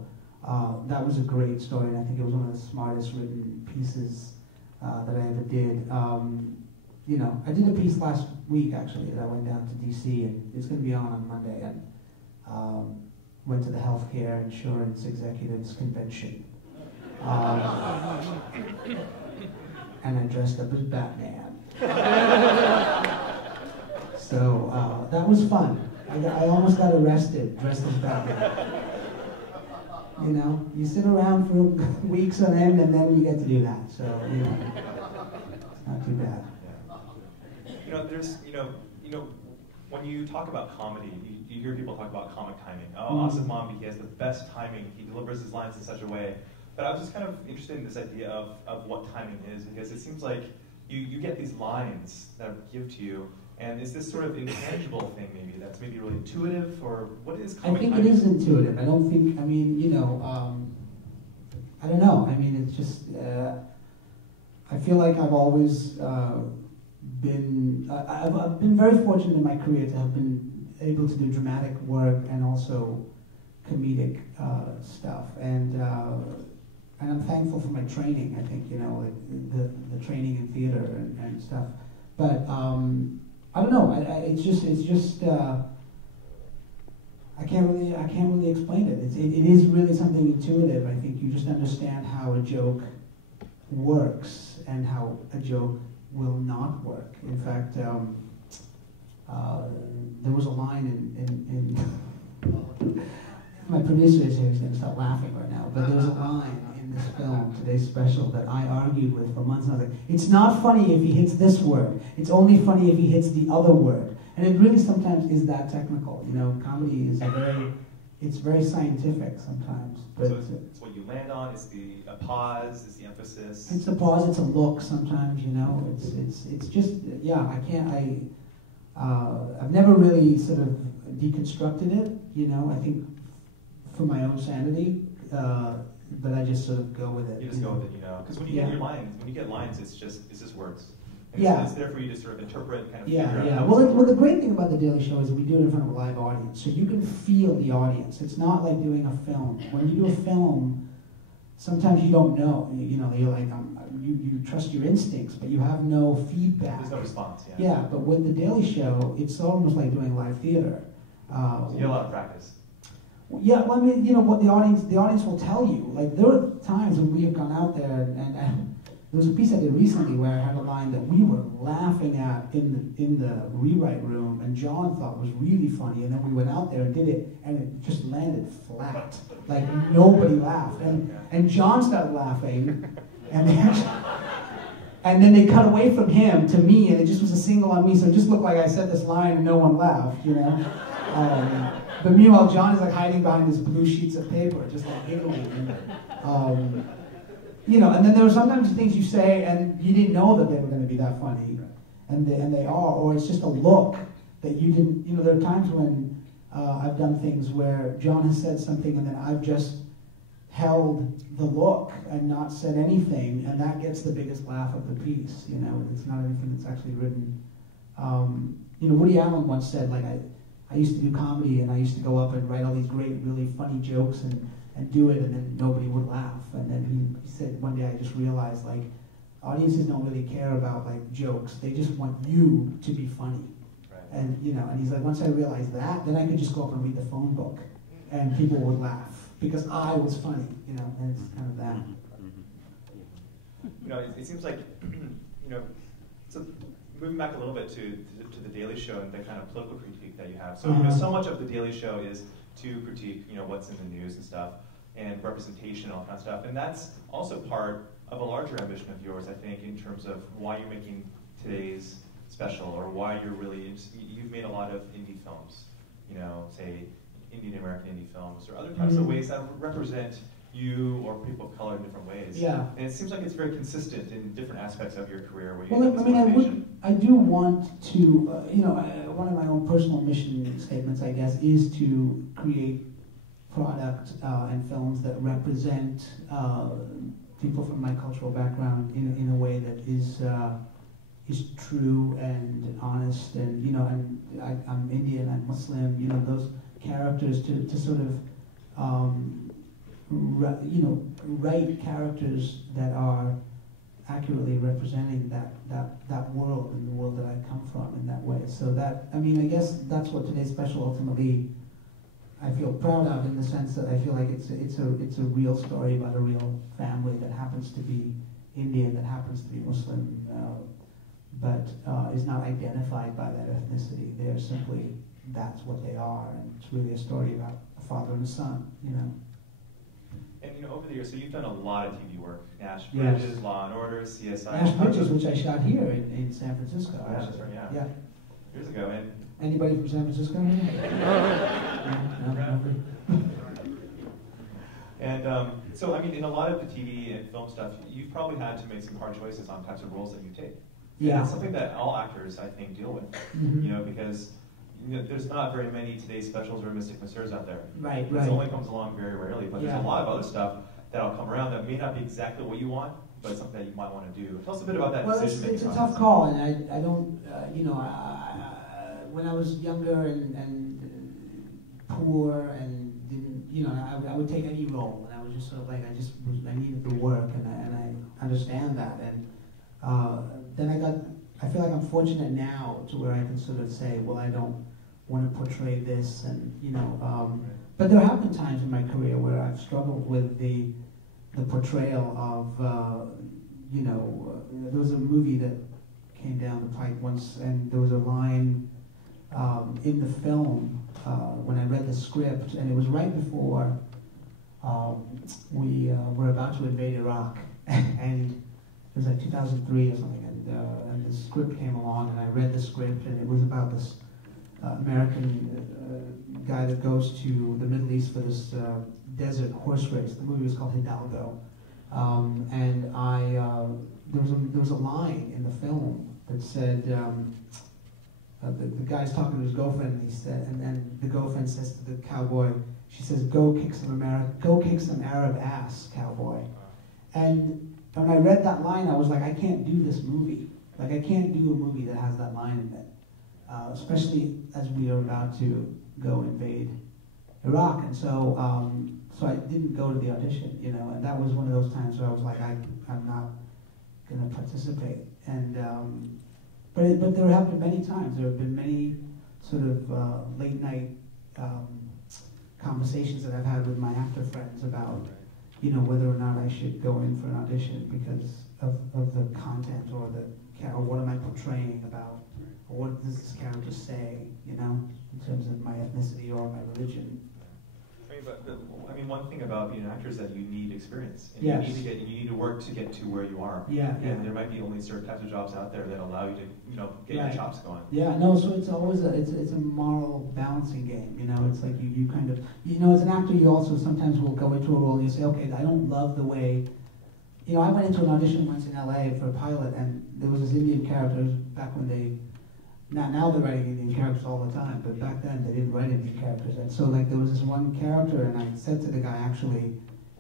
That was a great story, and I think it was one of the smartest written pieces that I ever did. you know, I did a piece last week actually that I went down to DC, and it's going to be on Monday, and went to the Healthcare Insurance Executives Convention. And I dressed up as Batman. So that was fun. I almost got arrested dressed as Batman. You know, you sit around for weeks on end, and then you get to do that. So, you know, it's not too bad. You know, there's, you know, when you talk about comedy, you hear people talk about comic timing. Oh, Aasif Mandvi, he has the best timing. He delivers his lines in such a way. But I was just kind of interested in this idea of what timing is, because it seems like you get these lines that give to you, and is this sort of intangible thing maybe that's maybe really intuitive, or what is comic timing? I think it is intuitive. I don't think, I mean, you know, I don't know. I mean, it's just, I feel like I've always been, I've been very fortunate in my career to have been able to do dramatic work and also comedic stuff. And I'm thankful for my training. I think, you know, like the training in theater and stuff. But I don't know. It's just. I can't really explain it. It is really something intuitive. I think you just understand how a joke works and how a joke will not work. In fact, there was a line in my producer is here. He's going to start laughing right now. But there was a line in this film, today's special, that I argued with for months. And I was like, it's not funny if he hits this word. It's only funny if he hits the other word. And it really sometimes is that technical. You know, comedy is it's very scientific sometimes. But so it's what you land on. It's a pause. It's the emphasis. It's a pause. It's a look. Sometimes, you know. It's just, yeah. I've never really sort of deconstructed it. You know, I think for my own sanity. But I just sort of go with it. You just go with it, you know. Because when you get your lines, when you get lines, it's just words. And yeah. It's there for you to sort of interpret and kind of figure out. Yeah. Well, the great thing about The Daily Show is we do it in front of a live audience, so you can feel the audience. It's not like doing a film. When you do a film, sometimes you don't know. You know, you're like, you trust your instincts, but you have no feedback. There's no response. Yeah. Yeah, but with The Daily Show, it's almost like doing live theater. So you get a lot of practice. Yeah, well, I mean, you know what the audience will tell you. Like, there are times when we have gone out there, and there was a piece I did recently where I had a line that we were laughing at in the rewrite room, and Jon thought was really funny, and then we went out there and did it, and it just landed flat. Like, nobody laughed, and Jon started laughing, and then they cut away from him to me, and it just was a single on me, so it just looked like I said this line and no one laughed, you know. But meanwhile, Jon is like hiding behind his blue sheets of paper, just like giggling. You know, and then there are sometimes things you say and you didn't know that they were going to be that funny, and they are, or it's just a look that you didn't. You know, there are times when I've done things where Jon has said something and then I've just held the look and not said anything, and that gets the biggest laugh of the piece. You know, it's not anything that's actually written. You know, Woody Allen once said, like, I used to do comedy, and I used to go up and write all these great, really funny jokes and do it, and then nobody would laugh. And then he said, one day I just realized, like, audiences don't really care about, like, jokes. They just want you to be funny. Right. And, you know, and he's like, once I realized that, then I could just go up and read the phone book, and people would laugh, because I was funny, you know, and it's kind of that. You know, it seems like, you know, so moving back a little bit to The Daily Show and the kind of political critique that you have. So, you know, so much of The Daily Show is to critique, you know, what's in the news and stuff, and representation, all that kind of stuff. And that's also part of a larger ambition of yours, I think, in terms of why you're making today's special, or why you've made a lot of indie films, you know, say Indian American indie films, or other types of ways that represent you or people of color in different ways. Yeah. And it seems like it's very consistent in different aspects of your career. Where you well, I mean, I do want to, you know, one of my own personal mission statements, I guess, is to create product and films that represent people from my cultural background in a way that is true and honest, and, you know, and I'm Indian, I'm Muslim, you know, those characters to sort of, you know, write characters that are accurately representing that world and the world that I come from in that way. So that, I mean, I guess that's what today's special ultimately I feel proud of, in the sense that I feel like it's a real story about a real family that happens to be Indian, that happens to be Muslim, but is not identified by that ethnicity. They're simply, that's what they are, and it's really a story about a father and a son, you know. And over the years, so you've done a lot of TV work: Nash Yes. Bridges, Law and Order, CSI. Nash Bridges, which I shot here in San Francisco. Oh, that's right, yeah. Yeah. Years ago, and Anybody from San Francisco here? No. And so, I mean, in a lot of the TV and film stuff, you've probably had to make some hard choices on types of roles that you take. Yeah. And it's something that all actors, I think, deal with. Mm-hmm. Because there's not very many today's specials or Mystic Messieurs out there. Right. It only comes along very rarely, but Yeah. there's a lot of other stuff that'll come around that may not be exactly what you want, but it's something that you might want to do. Tell us a bit about that decision-making it's a process. tough call, and I don't, when I was younger and poor and didn't, I would take any role, and I was just sort of like, I needed the work, and I understand that, and then I feel like I'm fortunate now to where I can sort of say, well, I don't want to portray this, and but there have been times in my career where I've struggled with the portrayal of, there was a movie that came down the pipe once, and there was a line in the film when I read the script, and it was right before we were about to invade Iraq, and it was like 2003 or something, and the script came along, and I read the script, and it was about this American guy that goes to the Middle East for this desert horse race. The movie was called Hidalgo, and there was a line in the film that said, the guy's talking to his girlfriend, and he said, and then the girlfriend says to the cowboy, she says, go kick some Arab ass, cowboy." And when I read that line, I was like, I can't do this movie. Like, I can't do a movie that has that line in it, especially as we are about to go invade Iraq. And so I didn't go to the audition, and that was one of those times where I was like, I'm not going to participate. And but there have been many times. There have been many sort of late night conversations that I've had with my actor friends about, whether or not I should go in for an audition because of the content or or what am I portraying about, or what does this character say, in terms of my ethnicity or my religion. I mean, one thing about being an actor is that you need experience. And Yes. you need to work to get to where you are. Yeah. And there might be only certain types of jobs out there that allow you to, get your chops going. Yeah, no, so it's always it's a moral balancing game, It's like you kind of, as an actor, you also sometimes will go into a role and you say, okay, I don't love the way, I went into an audition once in LA for a pilot, and there was this Indian character back when now they're writing Indian characters all the time, but back then they didn't write Indian characters. And so there was this one character, and I said to the guy, actually,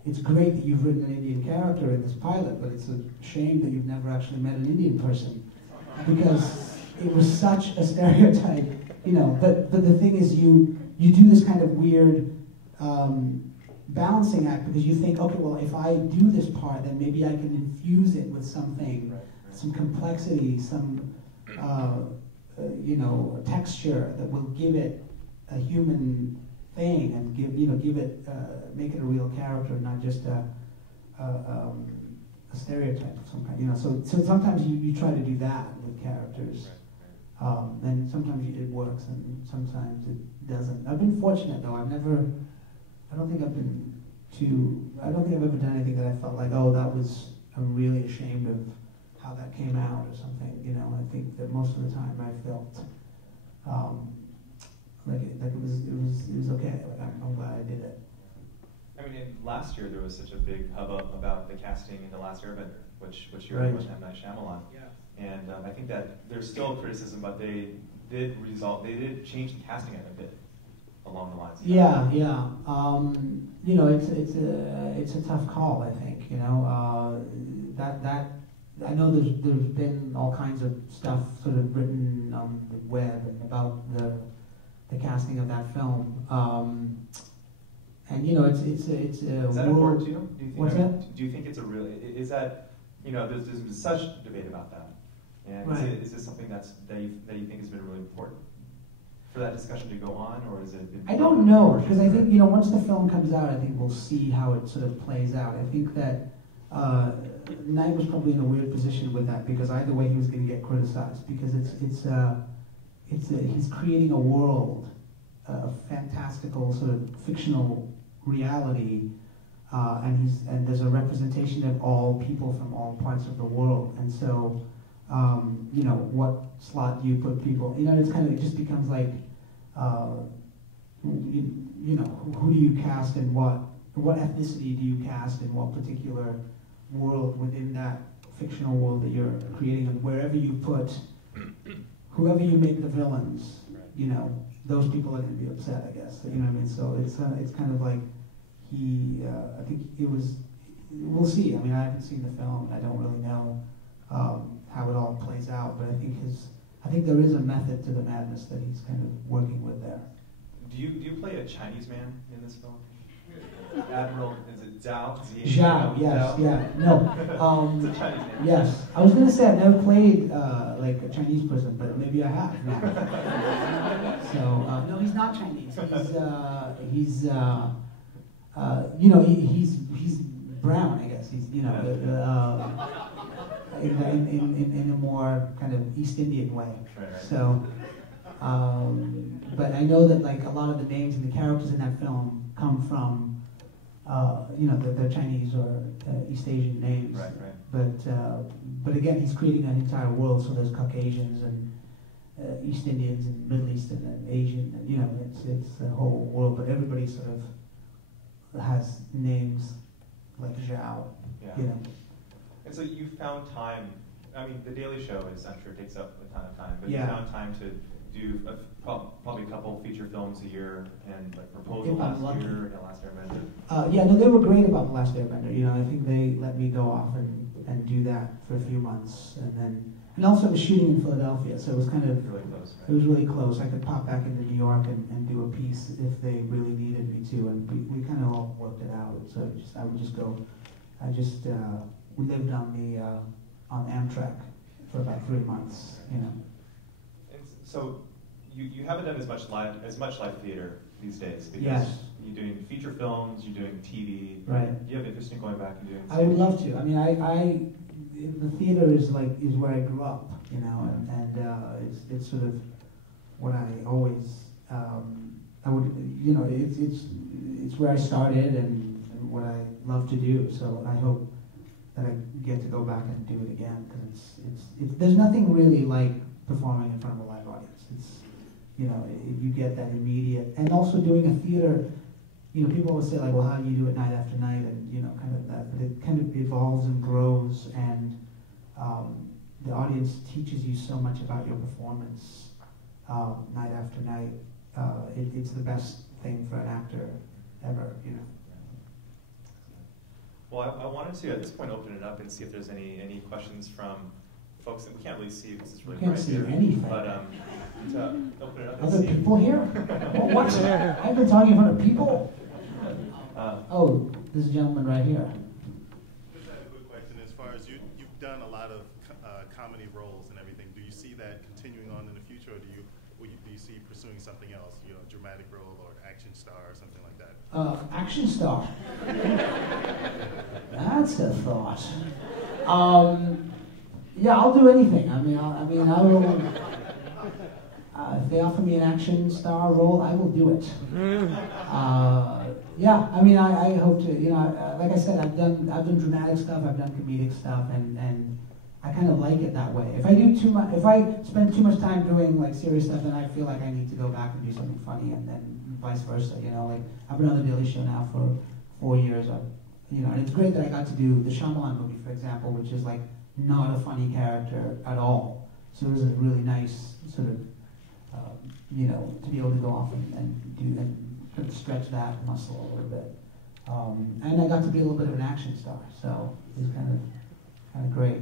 it's great that you've written an Indian character in this pilot, but it's a shame that you've never actually met an Indian person, because it was such a stereotype, But the thing is, you do this kind of weird balancing act, because you think, okay, well, if I do this part, then maybe I can infuse it with something, some complexity, some texture that will give it a human thing, and give it, make it a real character, not just a stereotype of some kind. So sometimes you try to do that with characters, and sometimes it works, and sometimes it doesn't. I've been fortunate though. I don't think I've ever done anything that I felt like, oh, I'm really ashamed of how that came out or something. I think that most of the time I felt like it was okay. Like I'm glad I did it. I mean, last year there was such a big hubbub about the casting in The Last Airbender, which you're Right. with M. Night Shyamalan. Yeah. And I think that there's still criticism, but they did change the casting a bit along the lines. Yeah. It's a tough call, I think. That I know there's been all kinds of stuff sort of written on the web about the casting of that film. And it's is that important to you? What's that? Do you think it's is that you know, there's been such debate about that. And Right. is this something that you think has been really important for that discussion to go on, or is it? I don't know, because I think, you know, once the film comes out, I think we'll see how it sort of plays out. I think that Knight was probably in a weird position with that, because either way he was going to get criticized, because he's creating a world, a fantastical sort of fictional reality, and there's a representation of all people from all parts of the world, and so you know, what slot do you put people? You know, it just becomes like, you know, who do you cast and what ethnicity do you cast in what particular world within that fictional world that you're creating, and wherever you put, whoever you make the villains, you know, those people are going to be upset, I guess. You know what I mean? So it's kind of like I think it was. We'll see. I mean, I haven't seen the film. I don't really know how it all plays out, but I think there is a method to the madness that he's kind of working with there. Do you play a Chinese man in this film? Admiral, is it Zhao? Zhao, yes, Zhao? yeah, no. It's a Chinese name. Yes, I was going to say I've never played like a Chinese person, but maybe I have now. So no, he's not Chinese. He's you know, he's brown, I guess. He's, you know, in a more kind of East Indian way. Right. So, but I know that like a lot of the names and the characters in that film come from, you know, they're Chinese or East Asian names. Right. But again, he's creating an entire world. So there's Caucasians and East Indians and Middle Eastern and Asian. And, you know, it's a whole world. But everybody sort of has names like Zhao. Yeah. You know. And so you found time. I mean, The Daily Show is, I'm sure, takes up a ton of time. But Yeah. you found time to do probably a couple feature films a year, and like Proposal If I'm last lucky. year, and Last Airbender. Yeah, no, they were great about The Last Airbender. You know, I think they let me go off and do that for a few months, and also I was shooting in Philadelphia, so it was kind of Really close. it was really close. I could pop back into New York and do a piece if they really needed me to, and we kind of all worked it out. So I would just go. We lived on Amtrak for about 3 months. You know. And so you haven't done as much live theater these days, because Yes. you're doing feature films, you're doing TV. Right. Do you have interest in going back and doing? I would love to. I mean, the theater is where I grew up, you know, and it's sort of what I always I would, you know, it's where I started and what I love to do. So I hope that I get to go back and do it again, because it's there's nothing really like performing in front of a live audience. It's, you know, you get that immediate, and also doing a theater. You know, people always say like, well, how do you do it night after night, and you know, kind of that. But it kind of evolves and grows, and the audience teaches you so much about your performance night after night. It's the best thing for an actor ever, you know. Well, I wanted to at this point open it up and see if there's any questions from folks that we can't really see because it's really Can't bright see here. anything. But to open it up and Other see. people here? What? I've been talking in front of people. Oh, this gentleman right here. Just had a quick question. As far as you've done a lot of comedy roles and everything, do you see that continuing on in the future, or do you see pursuing something else? You know, a dramatic role or action star or something like that? Action star. That's a thought. Yeah, I'll do anything. I will. If they offer me an action star role, I will do it. Yeah, I mean, I hope to. You know, like I said, I've done dramatic stuff, I've done comedic stuff, and I kind of like it that way. If I do too much, if I spend too much time doing like serious stuff, then I feel like I need to go back and do something funny, and then vice versa. You know, like I've been on the Daily Show now for 4 years. You know, and it's great that I got to do the Shyamalan movie, for example, which is like not a funny character at all. So it was a really nice sort of, you know, to be able to go off and do and kind of stretch that muscle a little bit. And I got to be a little bit of an action star, so it was kind of great.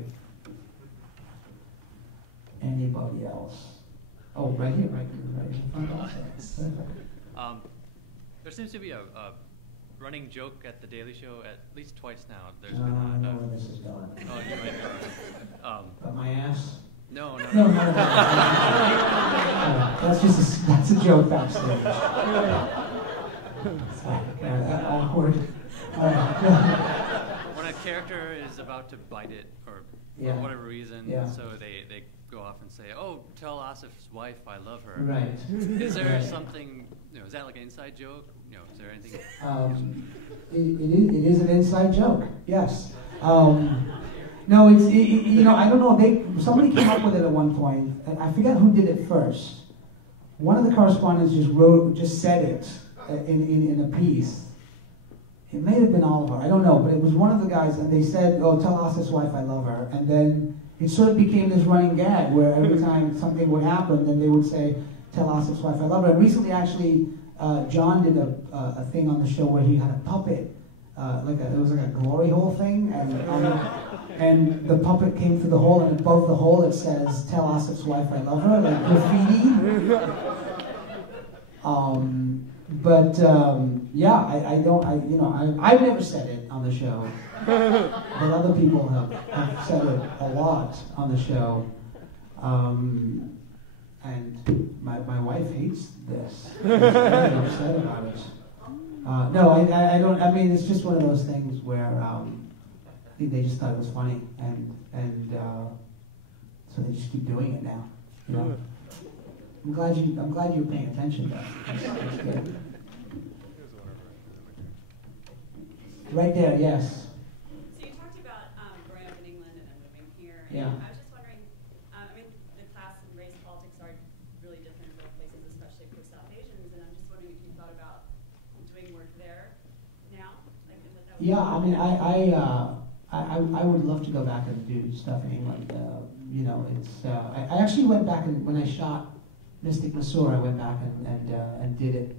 Anybody else? Oh, right here, right in front also. Perfect. There seems to be a running joke at the Daily Show at least twice now. There's I know where this is going. Oh, you might know. But my ass? No. That's a joke backstage. Awkward. When a character is about to bite it, or Yeah. for whatever reason, Yeah. so they go off and say, "Oh, tell Aasif's wife I love her." Right. Is there Right. something? Is that like an inside joke? Is there anything? It is an inside joke. Yes. No, I don't know. Somebody came up with it at one point. I forget who did it first. One of the correspondents just said it in a piece. It may have been Oliver. I don't know, but it was one of the guys, and they said, "Oh, tell Aasif's wife I love her," and then it sort of became this running gag where every time something would happen, then they would say, "Tell Aasif's wife I love her." And recently, actually, John did a thing on the show where he had a puppet, it was like a glory hole thing, and the puppet came through the hole, and above the hole it says, "Tell Aasif's wife I love her," like graffiti. I've never said it on the show, but other people have said it a lot on the show. And my wife hates this. She's very upset about it. No, I don't. I mean, it's just one of those things where I think they just thought it was funny, and so they just keep doing it now. You know. I'm glad you're paying attention though. That's good. Right there, yes. So you talked about growing up in England and then moving here. Yeah. I was just wondering, the class and race politics are really different in both places, especially for South Asians. And I'm just wondering if you thought about doing work there now. Yeah, I mean, I would love to go back and do stuff in England. I actually went back and when I shot Mystic Masoor, I went back and did it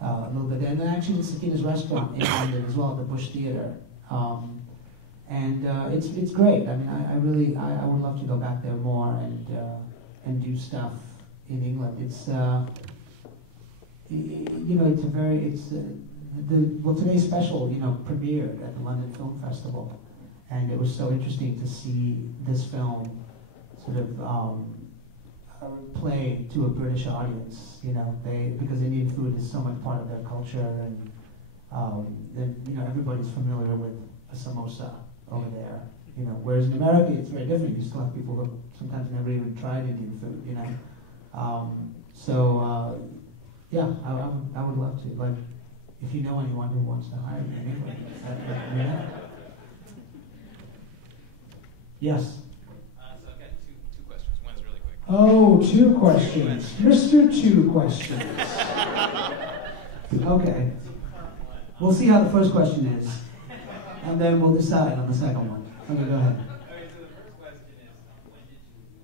a little bit, and then actually did Sakina's Restaurant in London as well at the Bush Theatre, it's great. I mean, I would love to go back there more and do stuff in England. It's today's special premiered at the London Film Festival, and it was so interesting to see this film sort of play to a British audience, because Indian food is so much part of their culture, and everybody's familiar with a samosa over there, whereas in America it's very different. You still have people who sometimes never even tried Indian food, I would love to, like, if you know anyone who wants to hire me in England, Yes. So I've got two questions. One's really quick. Oh, 2 questions. Mr. 2 questions. Okay. We'll see how the first question is, and then we'll decide on the second one. Okay, go ahead. Okay, so the first question is, when did you lose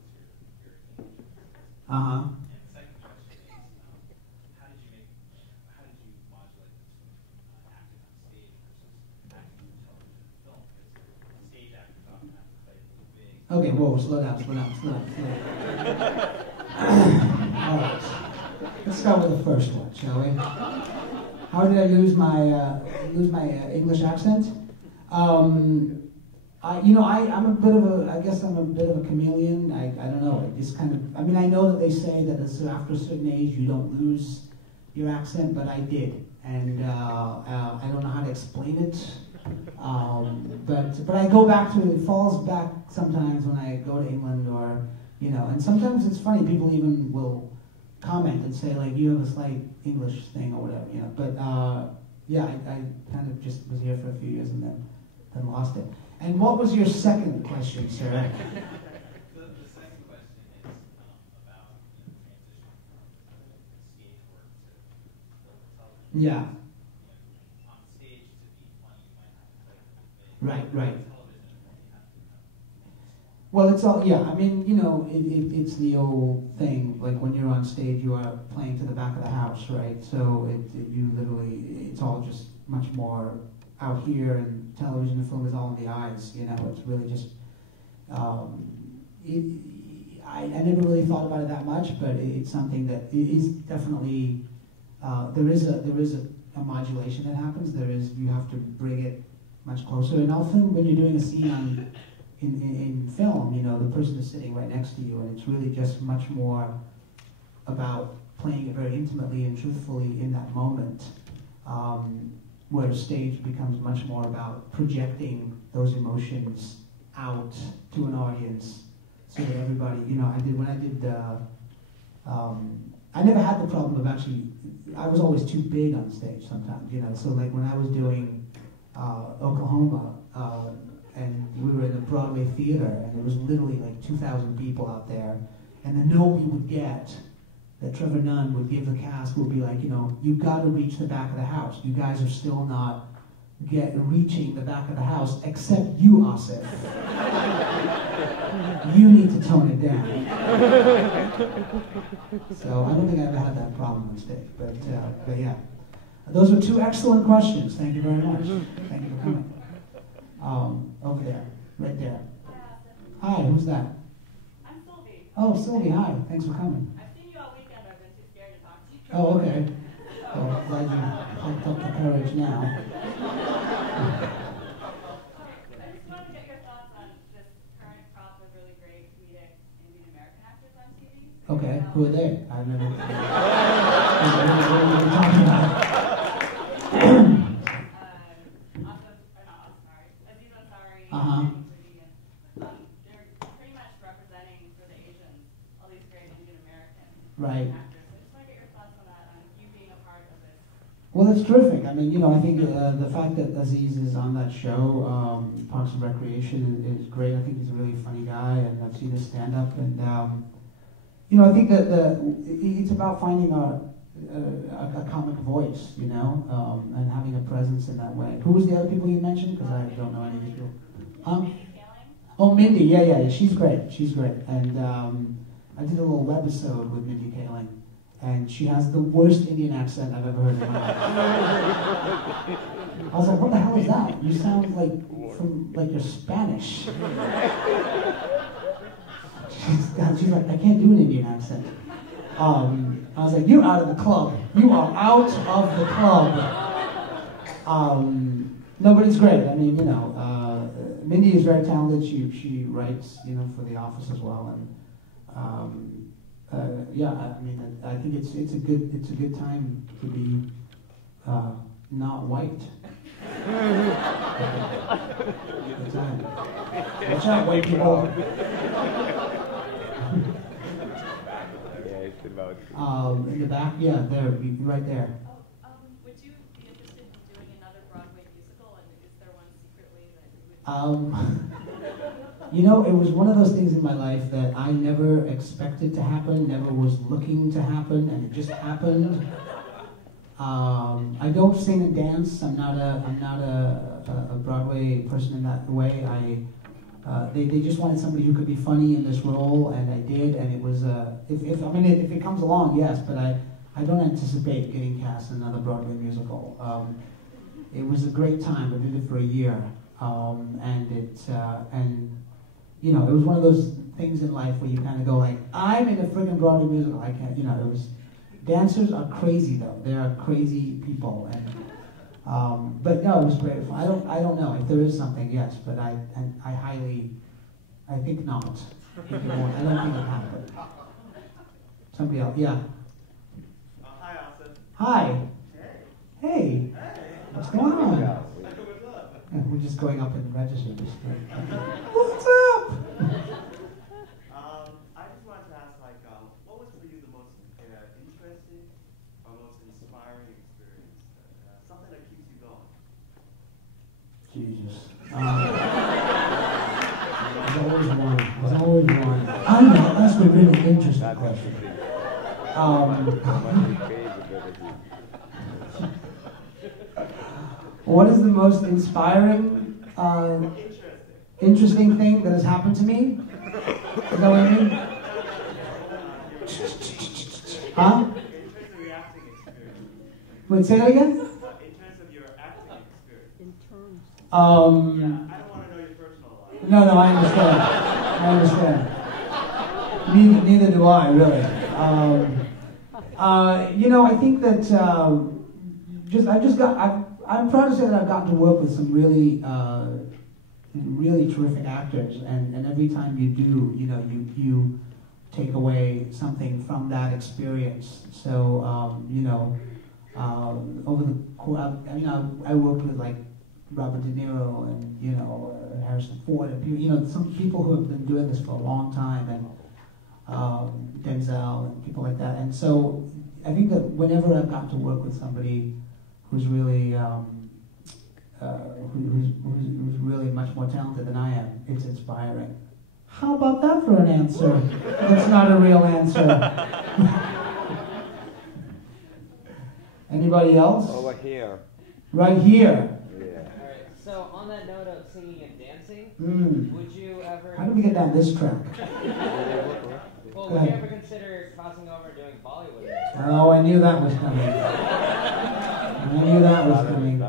your English? Uh-huh. And the second question is, how did you modulate between acting on stage versus acting in television and film? Because stage actors often have to play big. Okay, whoa, slow down. All right. Let's start with the first one, shall we? How did I lose my English accent? I'm a bit of a chameleon. I don't know. I just kind of. I mean, I know that they say that after a certain age you don't lose your accent, but I did, and I don't know how to explain it. But I go back to it. It falls back sometimes when I go to England, or and sometimes it's funny. People even will comment and say, like, you have a slight English thing or whatever, But I kind of just was here for a few years and then lost it. And what was your second question, sir? The second question is about transition from stage work to television. Yeah. On stage, to be funny, you might have to play a bit big. Right. Television, you have to become. Well, it's all, I mean, it's the old thing, like when you're on stage, you are playing to the back of the house, right? So it's all just much more out here, and television and film is all in the eyes, it's really just, I never really thought about it that much, but it's something that is definitely, there is a a modulation that happens. You have to bring it much closer. And often when you're doing a scene in film, the person is sitting right next to you, and it's really just much more about playing it very intimately and truthfully in that moment, where stage becomes much more about projecting those emotions out to an audience, so that everybody, I never had the problem of actually, I was always too big on stage sometimes, so like when I was doing Oklahoma, and we were in the Broadway theater, and there was literally like 2,000 people out there, and the note we would get, that Trevor Nunn would give the cast, would be like, you've got to reach the back of the house. You guys are still not reaching the back of the house, except you, Aasif. You need to tone it down. So I don't think I ever had that problem on stage, but yeah. Those were two excellent questions. Thank you very much. Thank you for coming. Over there, right there. Hi, who's that? I'm Sylvie. Oh, Sylvie, hi. Thanks for coming. I've seen you all weekend. I've been too scared to talk to you. Oh, okay. Well, glad you plucked up the courage now. I just wanted to get your thoughts on this current crop of really great comedic Indian American actors on TV. Okay, who are they? I've never. What are you talking about? Uh-huh. They're pretty much representing for the Asians all these great Indian American Right. actors. I just want to get your thoughts on that, on you being a part of this. Well, it's terrific. I mean, I think the fact that Aziz is on that show, Parks and Recreation, is great. I think he's a really funny guy, and I've seen his stand-up. And, I think that it's about finding a comic voice, and having a presence in that way. Who was the other people you mentioned? Because I don't know any of these people. Oh, Mindy, yeah, she's great, and I did a little webisode with Mindy Kaling, and she has the worst Indian accent I've ever heard in my life. I was like, what the hell is that? You sound like you're Spanish. She's like, I can't do an Indian accent. I was like, you're out of the club. You are out of the club. No, but it's great. I mean, Mindy is very talented. She writes, for The Office as well, and yeah. I mean, I think it's a good time to be not white. Good time. Watch out, white people. In the back, yeah, there, right there. Would you be interested in doing another Broadway musical, and is there one secretly that you would? It was one of those things in my life that I never expected to happen, never was looking to happen, and it just happened. I don't sing and dance. I'm not a Broadway person in that way. They just wanted somebody who could be funny in this role, and I did, and it was if it comes along, yes, but I don't anticipate getting cast in another Broadway musical. It was a great time. I did it for a year, and it was one of those things in life where you kind of go like, I'm in a friggin' Broadway musical. I can't, it was. Dancers are crazy though. They are crazy people, and but no, it was great fun. I don't know if there is something. Yes, but I think not. I don't think it happened. Somebody else, yeah. Hi, Aasif. Hi. Hey. Hey. What's going on? What's up? We're just going up and registering. What's up? I just wanted to ask, what was for you the most interesting or most inspiring experience? Something that keeps you going. Jesus. There's always one. I know, that's a really interesting question. What is the most inspiring, interesting thing that has happened to me? Is that what you mean? Huh? In terms of your acting experience. Wait, say that again? In terms of your acting experience. I don't want to know your personal life. No, I understand. Neither do I, really. I think that I'm proud to say that I've gotten to work with some really, really terrific actors, and every time you do, you know, you take away something from that experience. So, you know, over the course, I mean, I worked with like Robert De Niro and, you know, Harrison Ford, and, you know, some people who have been doing this for a long time, and Denzel and people like that. And so I think that whenever I've gotten to work with somebody who's really who's really much more talented than I am, it's inspiring. How about that for an answer? That's not a real answer. Anybody else? Over here. Right here. Yeah. All right. So on that note of singing and dancing, would you ever? How do we get down this track? Well, would you ever consider crossing over and doing Bollywood? Oh, I knew that was coming. I knew that was coming.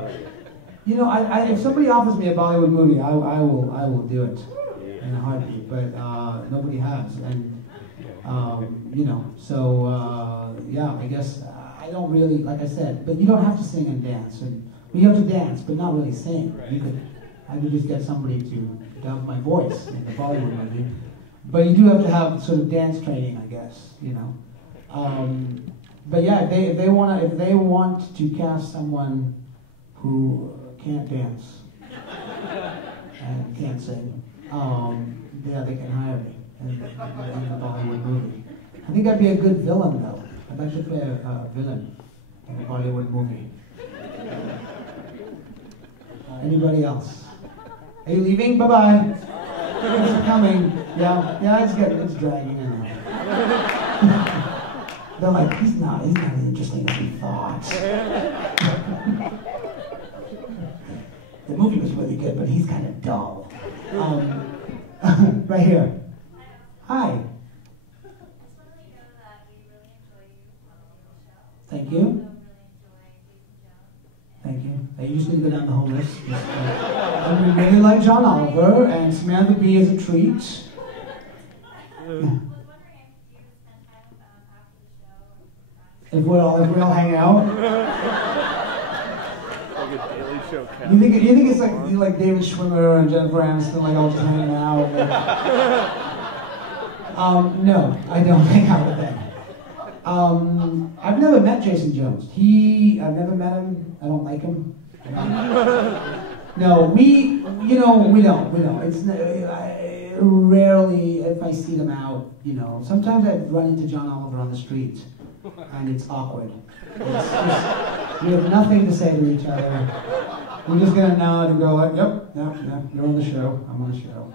You know, if somebody offers me a Bollywood movie, I will do it in a heartbeat. But nobody has, and you know, so yeah, I guess I don't really, like I said. But you don't have to sing and dance, and you have to dance, but not really sing. I could just get somebody to dub my voice in the Bollywood movie. But you do have to have sort of dance training, I guess, you know. But yeah, if they want to cast someone who can't dance and can't sing, yeah, they can hire me in the Bollywood movie. I think I'd be a good villain, though. I'd like to play a villain in a Bollywood movie. Anybody else? Are you leaving? Bye-bye. It's coming. Yeah, it's dragging in. They're like, he's not as interesting as we thought. The movie was really good, but he's kind of dull. Right here. Hi. Thank you. Thank you. I usually go down the whole list. And we really like John Oliver, and Samantha Bee is a treat. If we all hang out. Like a Daily Show cast. You think it's like David Schwimmer and Jennifer Aniston, like all just hanging out? No, I don't hang out with them. I've never met Jason Jones. I've never met him. I don't like him. No, we don't. It's rarely if I see them out. You know, sometimes I run into John Oliver on the street, and it's awkward. It's just, we have nothing to say to each other. We're just gonna nod and go like, "Yep, you're on the show. I'm on the show."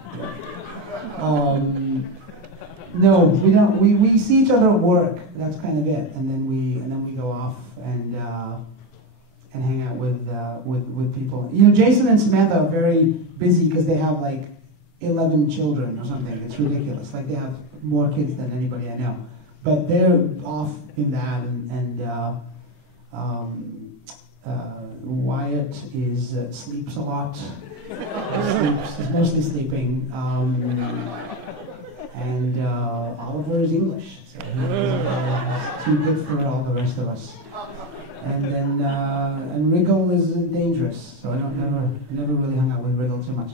No, we don't. We see each other at work. That's kind of it, and then we go off and hang out with people. You know, Jason and Samantha are very busy because they have like 11 children or something. It's ridiculous. Like they have more kids than anybody I know. But they're off in that, and Wyatt sleeps a lot. He's mostly sleeping. And Oliver is English, so he's too good for all the rest of us. And then Riggle is dangerous, so I never really hung out with Riggle too much.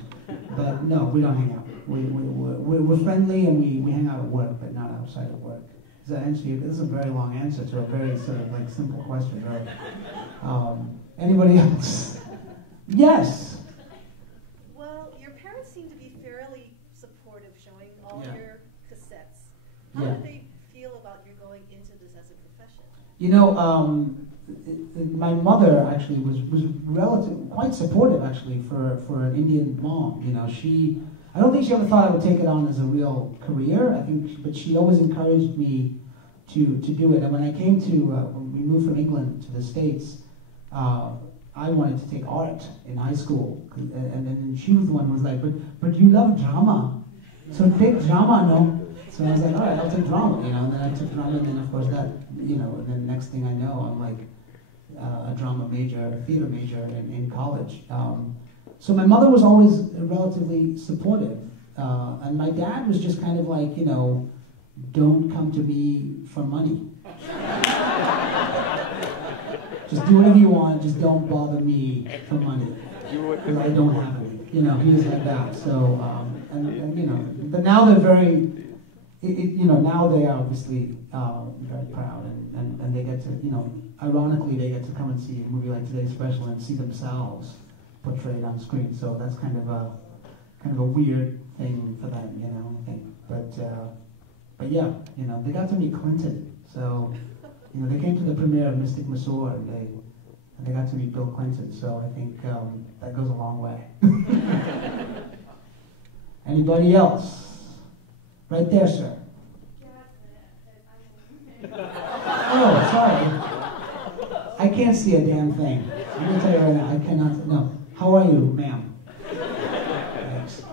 But no, we don't hang out. We're friendly and we hang out at work, but not outside of work. Does that answer you? This is a very long answer to a very sort of like simple question, right? Anybody else? Yes. Well, your parents seem to be fairly supportive, showing all your cassettes. How did they feel about you going into this as a profession? You know, my mother actually was quite supportive actually for an Indian mom. You know, I don't think she ever thought I would take it on as a real career. But she always encouraged me to do it. And when I came when we moved from England to the States, I wanted to take art in high school, and then she was the one who was like, but you love drama, so take drama, no? So I was like, all right, I'll take drama, you know. And then I took drama, and then of course that, you know, and then next thing I know, I'm like a drama major, a theater major in college. So my mother was always relatively supportive, and my dad was just kind of like, you know, don't come to me for money. Just do whatever you want, just don't bother me for money. Because I don't have any. You know, he was like that. So, and you know, but now they're very, you know, now they are obviously very proud, and they get to, you know, ironically, they get to come and see a movie like Today's Special and see themselves portrayed on screen. So that's kind of a weird thing for them, you know, I think. But yeah, you know, they got to meet Clinton. So, you know, they came to the premiere of Mystic Mazur, and they got to meet Bill Clinton. So I think that goes a long way. Anybody else? Right there, sir. Oh, sorry. I can't see a damn thing. I'm going to tell you right now, I cannot. No. How are you, ma'am? Thanks.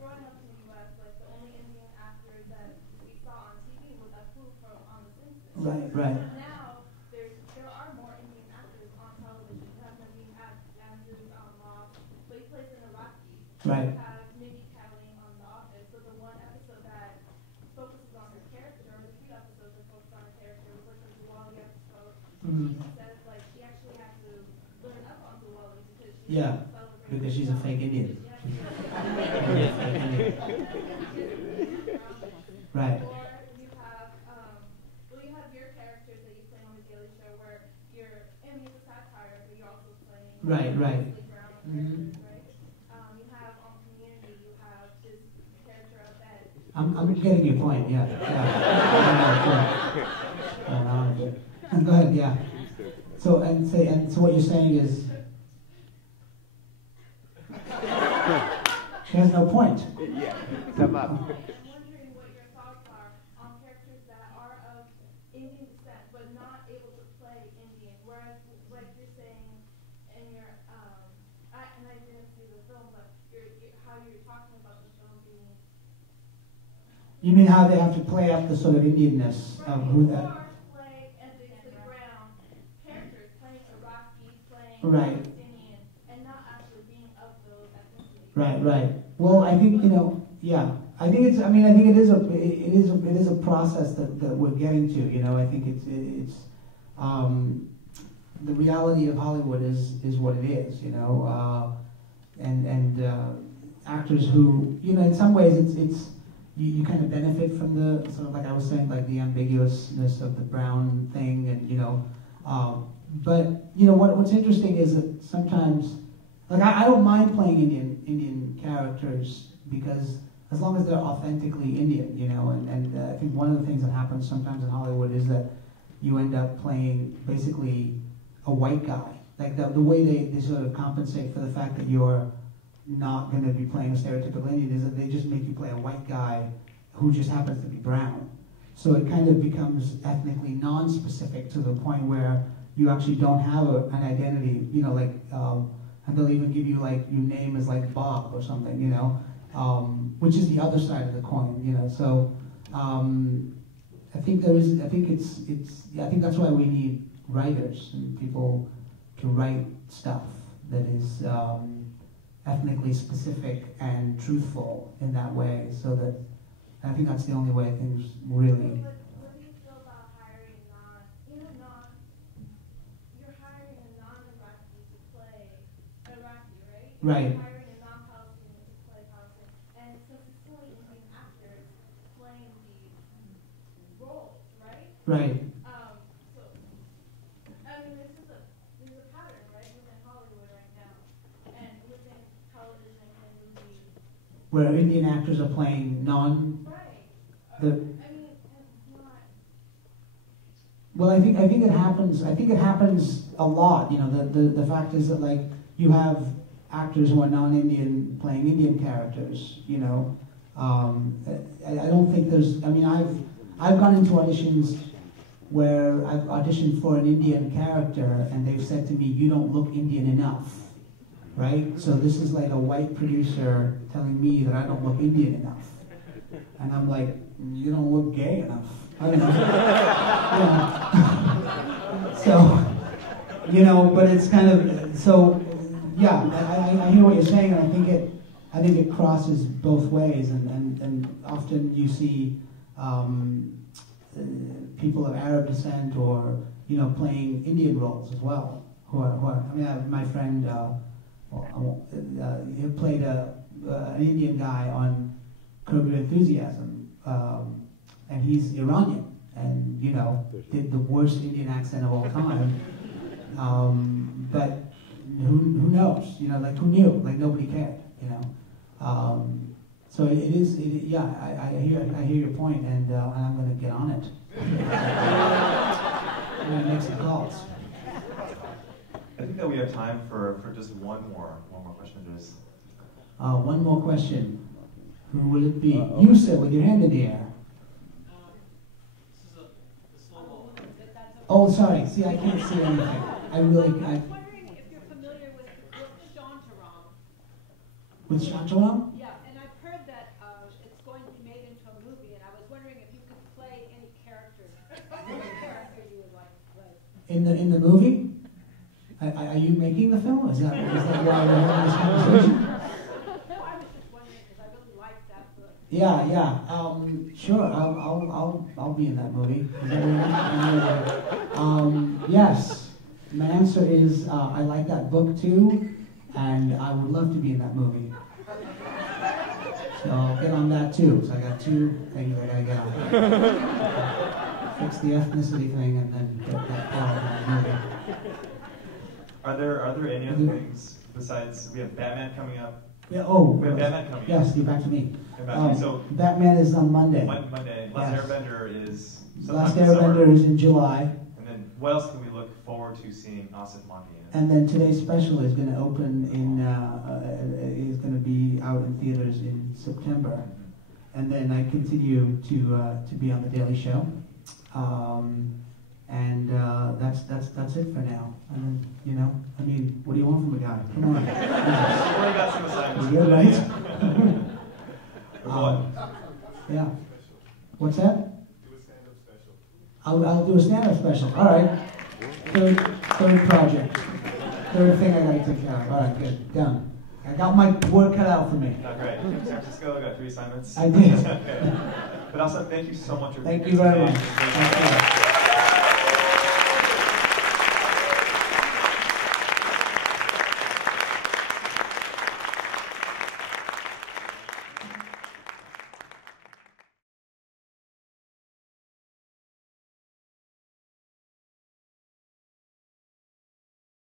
Growing up in the U.S., like the only Indian actor that we saw on TV was Apu on The Simpsons. Right. Now there are more Indian actors on television. You have Naveen Andrews on Ross, but he plays an Iraqi. Right. You have Mindy Kaling on The Office. So the one episode that focuses on her character, or the few episodes that focus on her character, was like the Diwali episode. Mm-hmm. She says like she actually had to learn up on Diwali because she because she's a fake Indian. Right. Or you have, you have your characters that you play on the Daily Show, where you're, I mean, it's a satire, but you're also playing Right. brown Mm-hmm. characters, right? You have on Community, you have this character of Ed. I'm getting your point. Yeah. Go ahead. Yeah. So what you're saying is she has no point. Yeah. Sum up. I'm wondering what your thoughts are on characters that are of Indian descent but not able to play Indian. Whereas, like you're saying in your, I didn't see the film, but how you're talking about the film being. You mean how they have to play up the sort of Indianness of who that? Or play ethnically brown characters, playing Iraqi, playing Palestinian, and not actually being of those ethnicities. Right. Well, I think, you know, yeah. I think it is a process that we're getting to. You know, I think it's the reality of Hollywood is what it is. You know, and actors who, you know, in some ways it's you kind of benefit from the sort of, like I was saying, like the ambiguousness of the brown thing, and you know, but you know what's interesting is that sometimes, like I don't mind playing Indian characters because as long as they're authentically Indian, you know, and I think one of the things that happens sometimes in Hollywood is that you end up playing basically a white guy. Like the way they sort of compensate for the fact that you're not going to be playing a stereotypical Indian is that they just make you play a white guy who just happens to be brown. So it kind of becomes ethnically non-specific to the point where you actually don't have an identity, you know, like, and they'll even give you like, your name is like Bob or something, you know, which is the other side of the coin, you know. So I think that's why we need writers and people to write stuff that is ethnically specific and truthful in that way, so that I think that's the only way things really. What do you feel about hiring you're hiring a non-Iraqi to play Iraqi, right? Right. You're hiring a non-Palestinian to play Palestinian, and since it's only Indian actors playing these roles, right? Right. So, I mean, there's a pattern, right, within Hollywood right now, and within television and movies. Where Indian actors are playing non. Right. The, I mean, it's not. well, I think it happens. I think it happens a lot. You know, the fact is that like you have actors who are non-Indian playing Indian characters. You know, I don't think there's. I mean, I've gone into auditions where I've auditioned for an Indian character, and they've said to me, "You don't look Indian enough." Right? So this is like a white producer telling me that I don't look Indian enough. And I'm like, you don't look gay enough. I don't know. So, you know, but it's kind of, so, yeah, I hear what you're saying, and I think it crosses both ways, and often you see people of Arab descent or, you know, playing Indian roles as well. I mean, my friend he played an Indian guy on Curb Your Enthusiasm, and he's Iranian, and, you know, did the worst Indian accent of all time. But who knows? You know, like, who knew? Like, nobody cared, you know. So yeah, I hear your point, and I'm going to get on it. I'm going to make some calls. I think that we have time for just one more question. There's one more question. Who will it be? You, sir, with your hand in the air. Oh, sorry. See, I can't see anything. I was wondering if you're familiar with Shantaram. With Shantaram? Yeah, and I've heard that it's going to be made into a movie, and I was wondering if you could play any character. What character you would like to play? In the movie? Are you making the film? Is that why we're having this conversation? No, I was just wondering because I really liked that book. Yeah. Sure. I'll be in that movie. Yes. My answer is I like that book too, and I would love to be in that movie. So I'll get on that too. So I got two things I gotta get on. Fix the ethnicity thing and then get that part in that movie. Are there any other things besides, we have Batman coming up? Yeah, we have Batman coming up. Yes, you're back to me. So Batman is on Monday. Monday. Last Airbender is Last Airbender is in July. And then what else can we look forward to seeing Aasif Mandvi in? And then today's special is going to open is going to be out in theaters in September. And then I continue to be on the Daily Show. And that's it for now. And then, you know, I mean, what do you want from a guy? Come on. We got some assignments. You're right. Yeah. What's that? Do a stand-up special. I'll do a stand-up special. All right. Third project. Third thing I got to take care of. All right, good. Done. I got my work cut out for me. Oh, great. San Francisco, got 3 assignments. I did. Okay. But also, thank you so much for being here. Thank you very much.